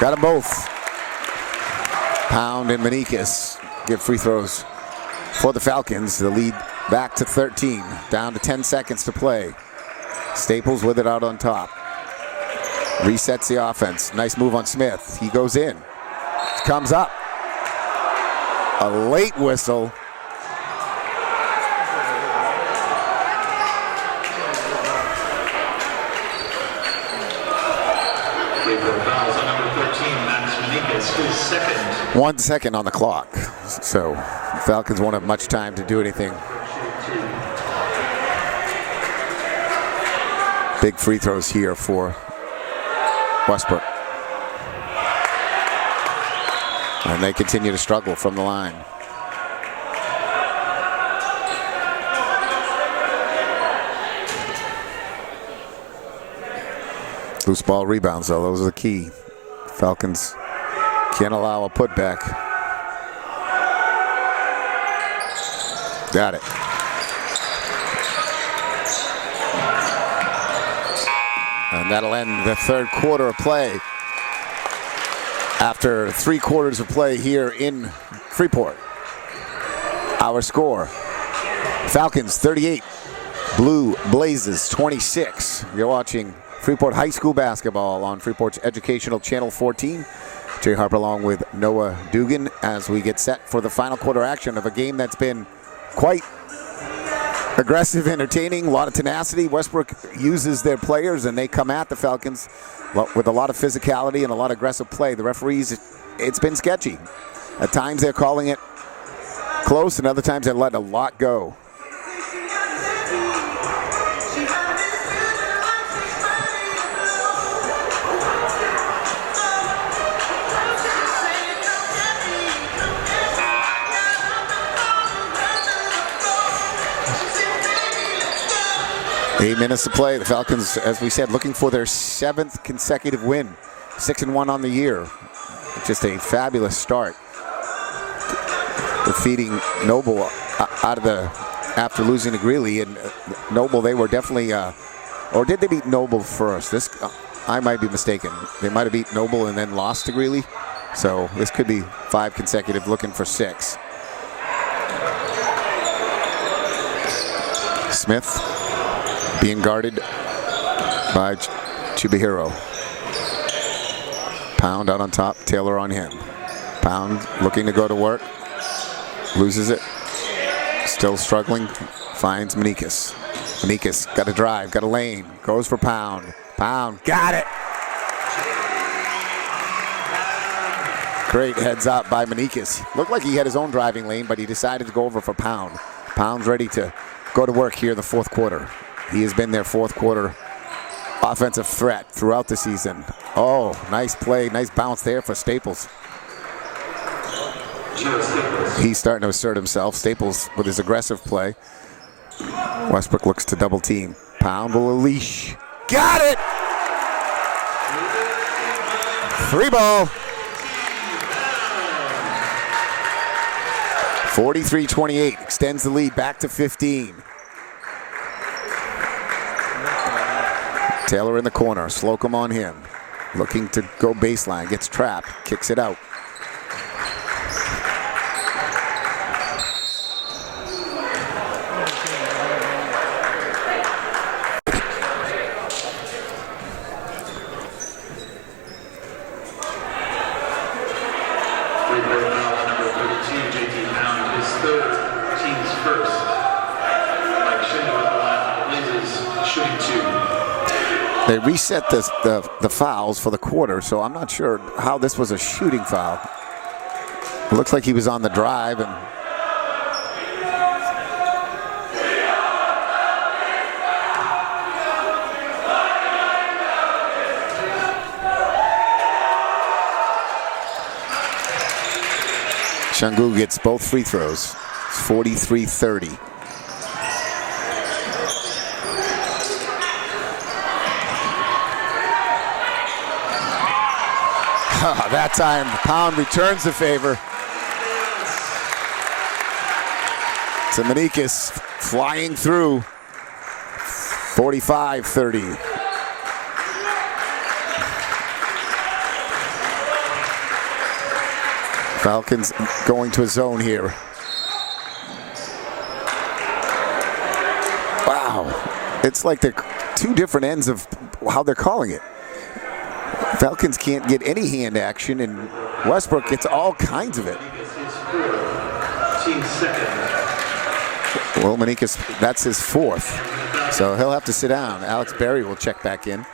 Got them both. Pound and Manikas give free throws for the Falcons. The lead back to 13, down to 10 seconds to play. Staples with it out on top. Resets the offense. Nice move on Smith. He goes in. Comes up. A late whistle. Fouls on number 13, Max Manikas, his second. 1 second on the clock. So Falcons won't have much time to do anything. Big free throws here for Westbrook. And they continue to struggle from the line. Loose ball rebounds, though. Those are the key. Falcons can't allow a putback. Got it. And that'll end the third quarter of play. After 3 quarters of play here in Freeport. Our score, Falcons 38, Blue Blazes 26. You're watching Freeport High School basketball on Freeport's educational channel 14. Jay Harper along with Noah Dugan as we get set for the final quarter action of a game that's been quite aggressive, entertaining, a lot of tenacity. Westbrook uses their players and they come at the Falcons with a lot of physicality and a lot of aggressive play. The referees, it's been sketchy. At times they're calling it close, and other times they're letting a lot go. Eight minutes to play. The Falcons, as we said, looking for their 7th consecutive win 6-1 on the year. Just a fabulous start. Defeating Noble after losing to Greeley. And Noble, they were definitely, or did they beat Noble first? I might be mistaken. They might have beat Noble and then lost to Greeley. So this could be 5 consecutive, looking for 6. Smith being guarded by Chubahiro. Pound out on top, Taylor on him. Pound looking to go to work. Loses it. Still struggling. Finds Manikis. Manikis got a drive, got a lane. Goes for Pound. Pound, got it. Great heads up by Manikis. Looked like he had his own driving lane, but he decided to go over for Pound. Pound's ready to go to work here in the fourth quarter. He has been their fourth quarter offensive threat throughout the season. Oh, nice play, nice bounce there for Staples. He's starting to assert himself. Staples with his aggressive play. Westbrook looks to double team. Pound will unleash. Got it! 3 ball. 43-28, extends the lead back to 15. Taylor in the corner, Slocum on him. Looking to go baseline, gets trapped, kicks it out. They reset the fouls for the quarter, so I'm not sure how this was a shooting foul. It looks like he was on the drive and Shangu gets both free throws. It's 43-30. That time, Pound returns the favor. So Manikis flying through. 45-30. Falcons going to a zone here. Wow. It's like they're 2 different ends of how they're calling it. Falcons can't get any hand action, and Westbrook gets all kinds of it. Well, Manikis, that's his 4th. So he'll have to sit down. Alex Berry will check back in.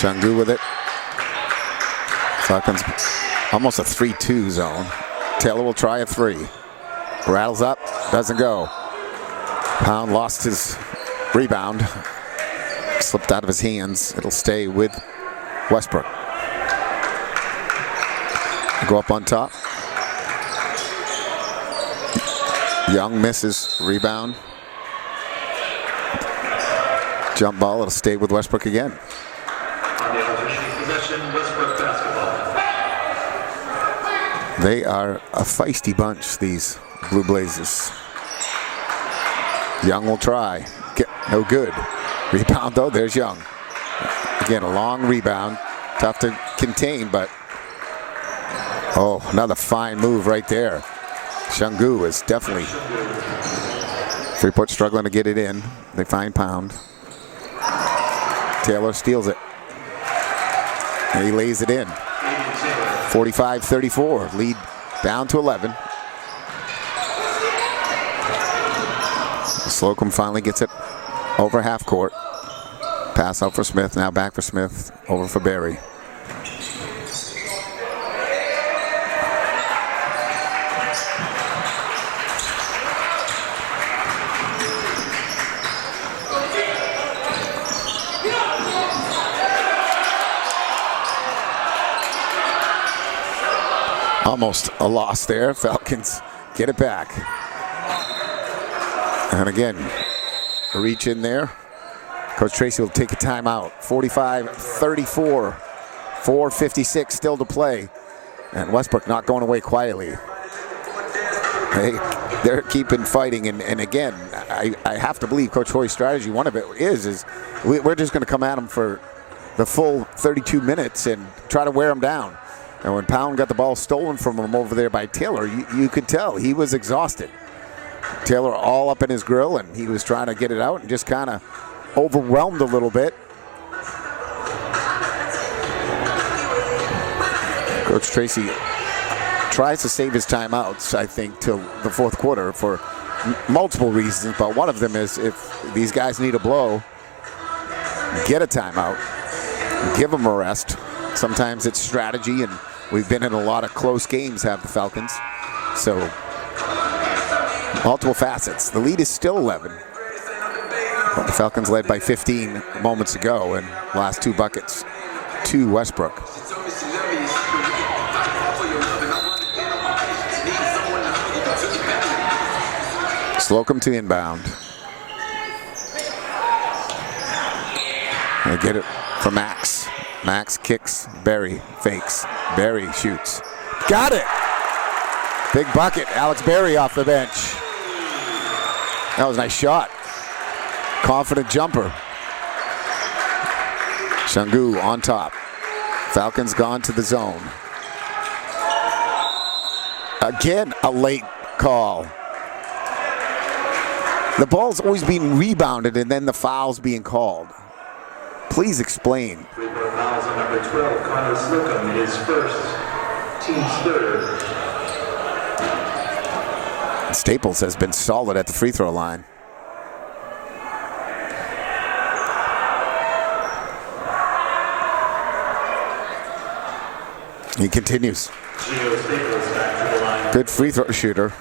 Shangu with it. Falcons almost a 3-2 zone. Taylor will try a 3. Rattles up, doesn't go. Pound lost his rebound. Slipped out of his hands. It'll stay with Westbrook. Go up on top. Young misses. Rebound. Jump ball. It'll stay with Westbrook again. Westbrook basketball. They are a feisty bunch, these Blue Blazers. Young will try. No good. Rebound, though. There's Young. Again, a long rebound. Tough to contain, but... Oh, another fine move right there. Shangu is definitely... Freeport struggling to get it in. They find Pound. Taylor steals it. And he lays it in. 45-34. Lead down to 11. Slocum finally gets it over half court. Pass out for Smith. Now back for Smith. Over for Berry. Almost a loss there. Falcons get it back. And again, a reach in there. Coach Tracy will take a timeout. 45-34. 4:56 still to play. And Westbrook not going away quietly. They're keeping fighting. And again, I have to believe Coach Hoy's strategy, one of it is we're just going to come at them for the full 32 minutes and try to wear them down. And when Pound got the ball stolen from him over there by Taylor, you could tell he was exhausted. Taylor all up in his grill, and he was trying to get it out and just kind of overwhelmed a little bit. Coach Tracy tries to save his timeouts, I think, till the fourth quarter for multiple reasons, but one of them is if these guys need a blow, get a timeout, give them a rest. Sometimes it's strategy, and we've been in a lot of close games, have the Falcons. So, multiple facets. The lead is still 11. But the Falcons led by 15 moments ago, and last two buckets to Westbrook. Slocum to inbound. They get it for Max. Max kicks, Berry fakes, Berry shoots. Got it! Big bucket, Alex Berry off the bench. That was a nice shot. Confident jumper. Shangu on top. Falcons gone to the zone. Again, a late call. The ball's always being rebounded and then the foul's being called. Please explain. Freeport fouls on number 12, Connor Slocum, his first, team's third. Staples has been solid at the free throw line. He continues. Good free throw shooter.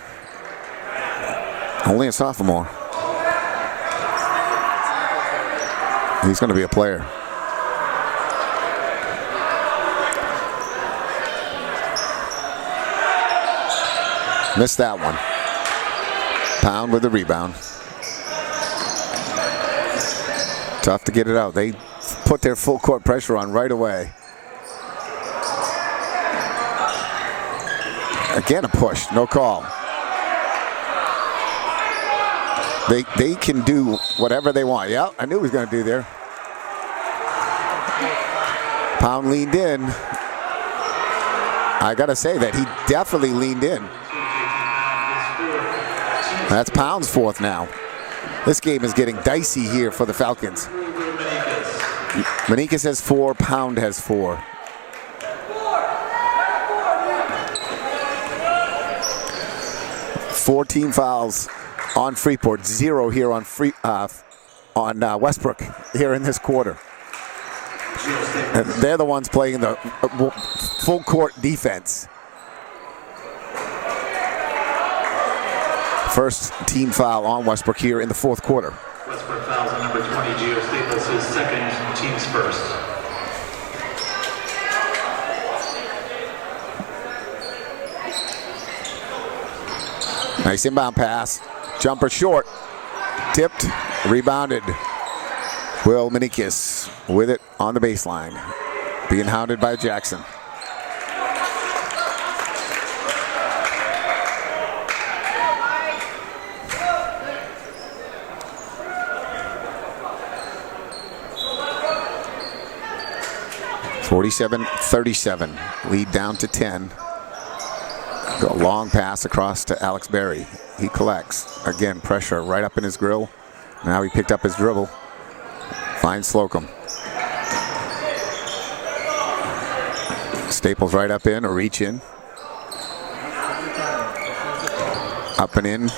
Only a sophomore. He's going to be a player. Missed that one. Pound with the rebound. Tough to get it out. They put their full court pressure on right away. Again, a push, no call. They can do whatever they want. Yeah, I knew he was going to do there. Pound leaned in. I got to say that he definitely leaned in. That's Pound's fourth now. This game is getting dicey here for the Falcons. Manikas has 4, Pound has 4. Four team fouls on Freeport, 0 here on Westbrook here in this quarter. And they're the ones playing the full court defense. First team foul on Westbrook here in the fourth quarter. Westbrook fouls on number 20, Gio Staples, his second, team's first. Nice inbound pass. Jumper short. Tipped. Rebounded. Will Manikas with it on the baseline. Being hounded by Jackson. (47-37). Lead down to 10. A long pass across to Alex Berry. He collects. Again, pressure right up in his grill. Now he picked up his dribble. Finds Slocum. Staples right up in, a reach in. Up and in.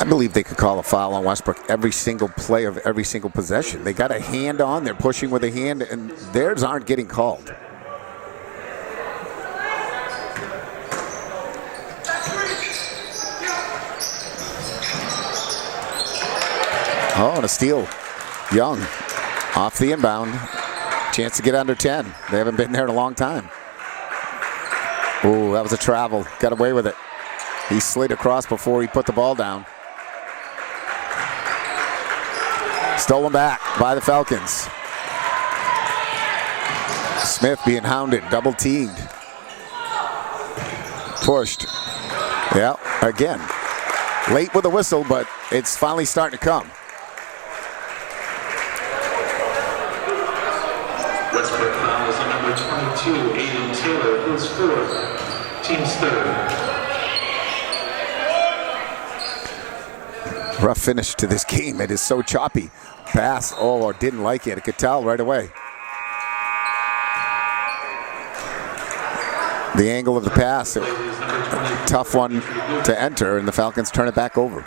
I believe they could call a foul on Westbrook every single play of every single possession. They got a hand on, they're pushing with a hand, and theirs aren't getting called. Oh, and a steal. Young off the inbound. Chance to get under 10. They haven't been there in a long time. Oh, that was a travel. Got away with it. He slid across before he put the ball down. Stolen back by the Falcons. Smith being hounded, double teamed. Pushed. Yeah, again. Late with a whistle, but it's finally starting to come. Westbrook fouls on number 22, Aiden Taylor, who's fourth, team's third. Rough finish to this game. It is so choppy. Pass, oh, didn't like it. I could tell right away. The angle of the pass, a tough one to enter, and the Falcons turn it back over.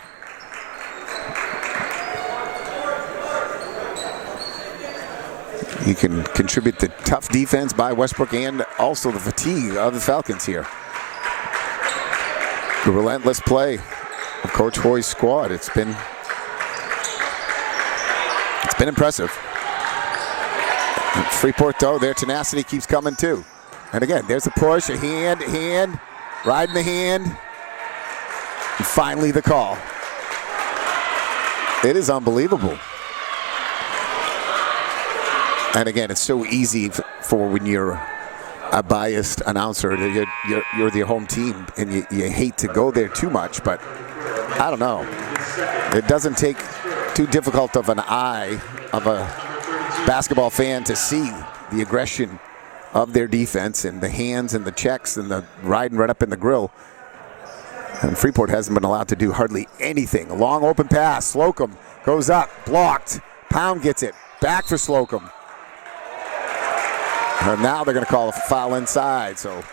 You can contribute the tough defense by Westbrook and also the fatigue of the Falcons here. The relentless play of Coach Hoy's squad. It's been impressive. And Freeport, though, their tenacity keeps coming too. And again, there's a push, a hand, riding the hand. And finally the call. It is unbelievable. And again, it's so easy for when you're a biased announcer, you're the home team, and you hate to go there too much, but I don't know. It doesn't take too difficult of an eye of a basketball fan to see the aggression of their defense and the hands and the checks and the riding right up in the grill. And Freeport hasn't been allowed to do hardly anything. A long open pass. Slocum goes up, blocked. Pound gets it. Back for Slocum. And now they're going to call a foul inside. So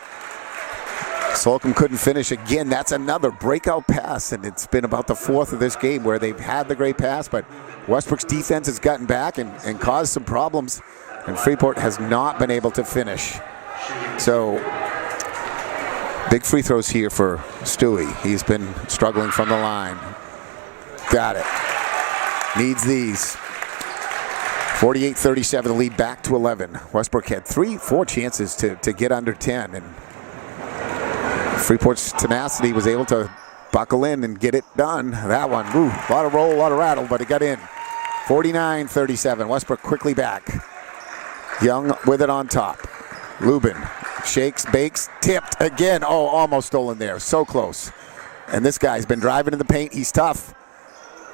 Slocum couldn't finish again. That's another breakout pass, and it's been about the fourth of this game where they've had the great pass, but Westbrook's defense has gotten back and caused some problems, and Freeport has not been able to finish. So big free throws here for Stewie. He's been struggling from the line. Got it. Needs these. 48-37, the lead back to 11. Westbrook had 3-4 chances to get under 10, and Freeport's tenacity was able to buckle in and get it done. That one, a lot of roll, a lot of rattle, but it got in. 49-37, Westbrook quickly back. Young with it on top. Lubin shakes, bakes, tipped again. Oh, almost stolen there, so close. And this guy's been driving in the paint, he's tough.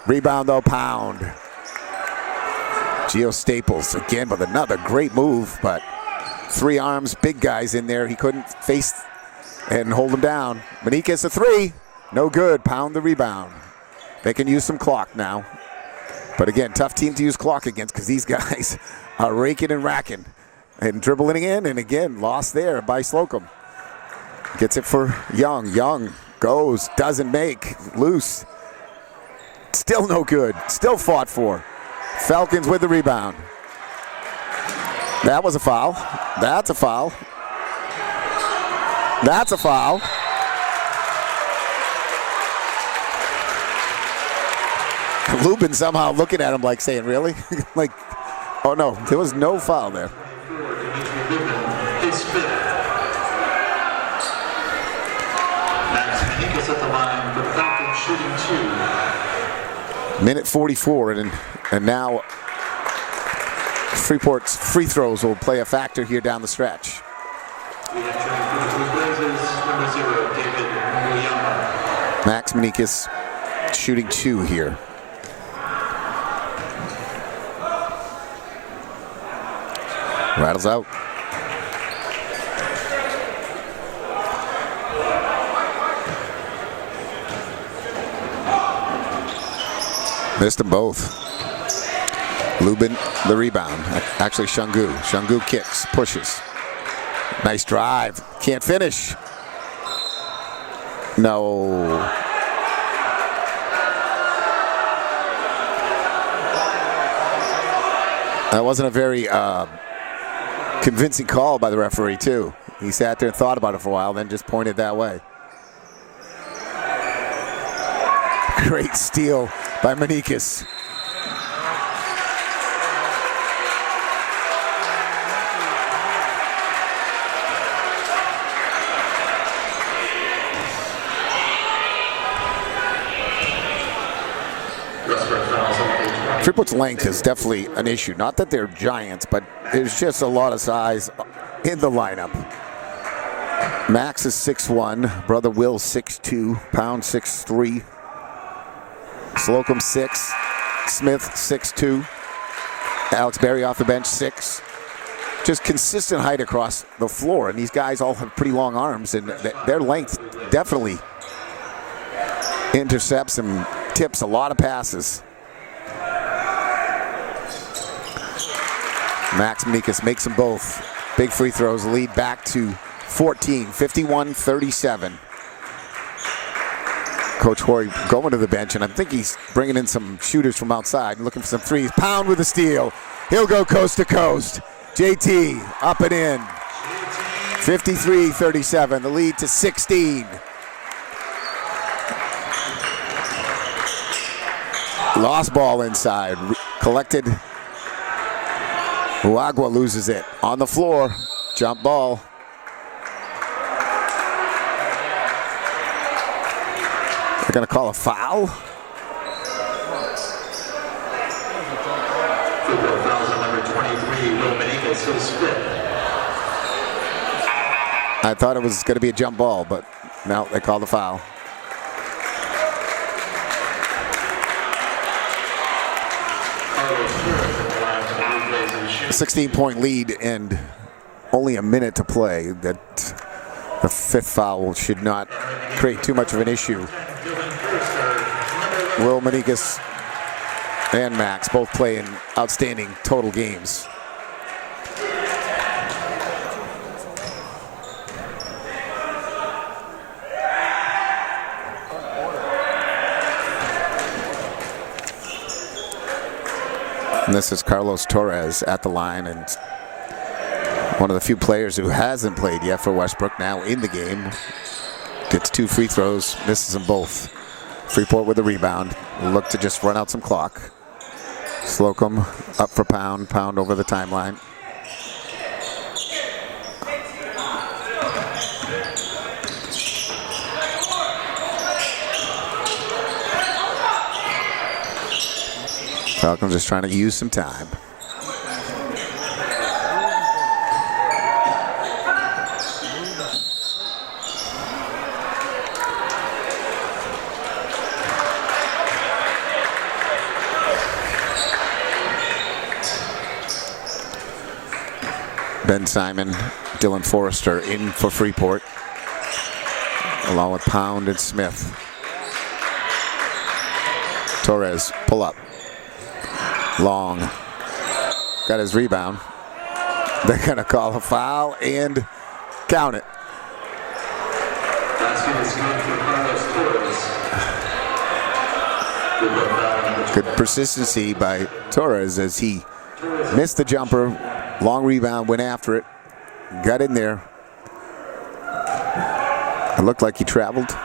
Rebound though, Pound. Geo Staples again with another great move, but three arms, big guys in there. He couldn't face and hold them down. Manikas a three, no good. Pound the rebound. They can use some clock now. But again, tough team to use clock against because these guys are raking and racking and dribbling in, and again, lost there by Slocum. Gets it for Young. Young goes, doesn't make, loose. Still no good, still fought for. Falcons with the rebound. That was a foul. That's a foul. That's a foul. Lubin somehow looking at him like saying, really? Like, oh no, there was no foul there. His fifth. Max Manikas at the line for Falcons shooting 2. Minute 44, and now Freeport's free throws will play a factor here down the stretch. Max Manikas shooting 2 here. Rattles out. Missed them both. Lubin, the rebound. Actually, Shungu. Shungu kicks, pushes. Nice drive. Can't finish. No. That wasn't a very convincing call by the referee, too. He sat there and thought about it for a while, then just pointed that way. Great steal by Manikas. Freeport's length is definitely an issue. Not that they're giants, but there's just a lot of size in the lineup. Max is 6'1", brother Will 6'2", Pound 6'3", Slocum 6, Smith 6'2", Alex Berry off the bench 6. Just consistent height across the floor, and these guys all have pretty long arms, and their length definitely intercepts and tips a lot of passes. Max Manikas makes them both. Big free throws, lead back to 14, 51-37. Coach Horry going to the bench, and I think he's bringing in some shooters from outside and looking for some threes. Pound with a steal. He'll go coast to coast. JT up and in. 53-37, the lead to 16. Lost ball inside, collected. Uagwa loses it on the floor. Jump ball. They're going to call a foul. Freeport fouls on number 23, Will Manikas, he'll split. I thought it was going to be a jump ball, but no, they called the foul. A 16-point lead and only a minute to play. That the fifth foul should not create too much of an issue. Will Manikas and Max both playing outstanding total games. And this is Carlos Torres at the line, and one of the few players who hasn't played yet for Westbrook now in the game. Gets 2 free throws, misses them both. Freeport with a rebound. Look to just run out some clock. Slocum up for Pound. Pound over the timeline. Falcons just trying to use some time. Ben Simon, Dylan Forrester in for Freeport, along with Pound and Smith. Torres, pull up. Long. Got his rebound. They're going to call a foul and count it. Good persistency by Torres as he missed the jumper. Long rebound, went after it, got in there. It looked like he traveled.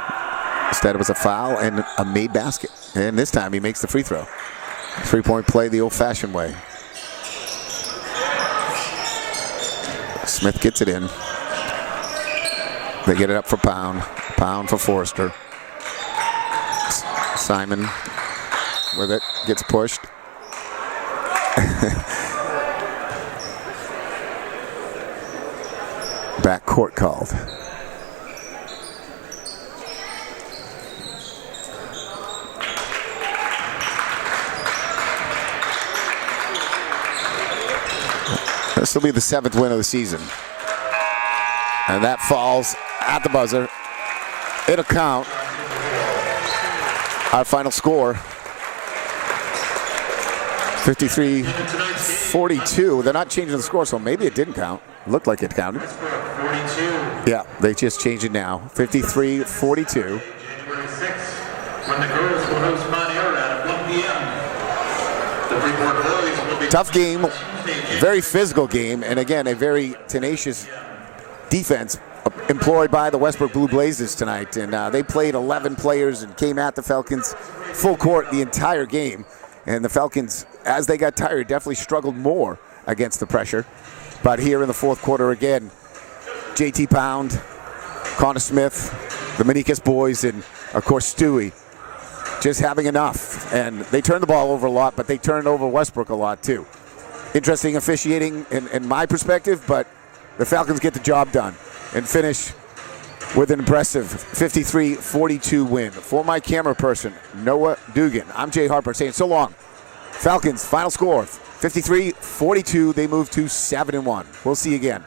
Instead, it was a foul and a made basket. And this time he makes the free throw. 3-point play the old-fashioned way. Smith gets it in. They get it up for Pound. Pound for Forrester. Simon with it, gets pushed. Back court called. This will be the 7th win of the season. And that falls at the buzzer. It'll count. Our final score, 53-42. They're not changing the score, so maybe it didn't count. Looked like it counted. 42. Yeah, they just changed it now. 53-42. January 6th, when the girls will host Mount Air at 1 p.m. The Freeport boys will be Tough game, very physical game, and again, a very tenacious defense employed by the Westbrook Blue Blazers tonight. And they played 11 players and came at the Falcons full court the entire game. And the Falcons, as they got tired, definitely struggled more against the pressure. But here in the fourth quarter again, JT Pound, Connor Smith, the Manikas boys, and of course Stewie just having enough. And they turn the ball over a lot, but they turn over Westbrook a lot too. Interesting officiating in my perspective, but the Falcons get the job done and finish with an impressive 53-42 win. For my camera person, Noah Dugan, I'm Jay Harper saying so long. Falcons, final score, 53-42. They move to 7-1. We'll see you again.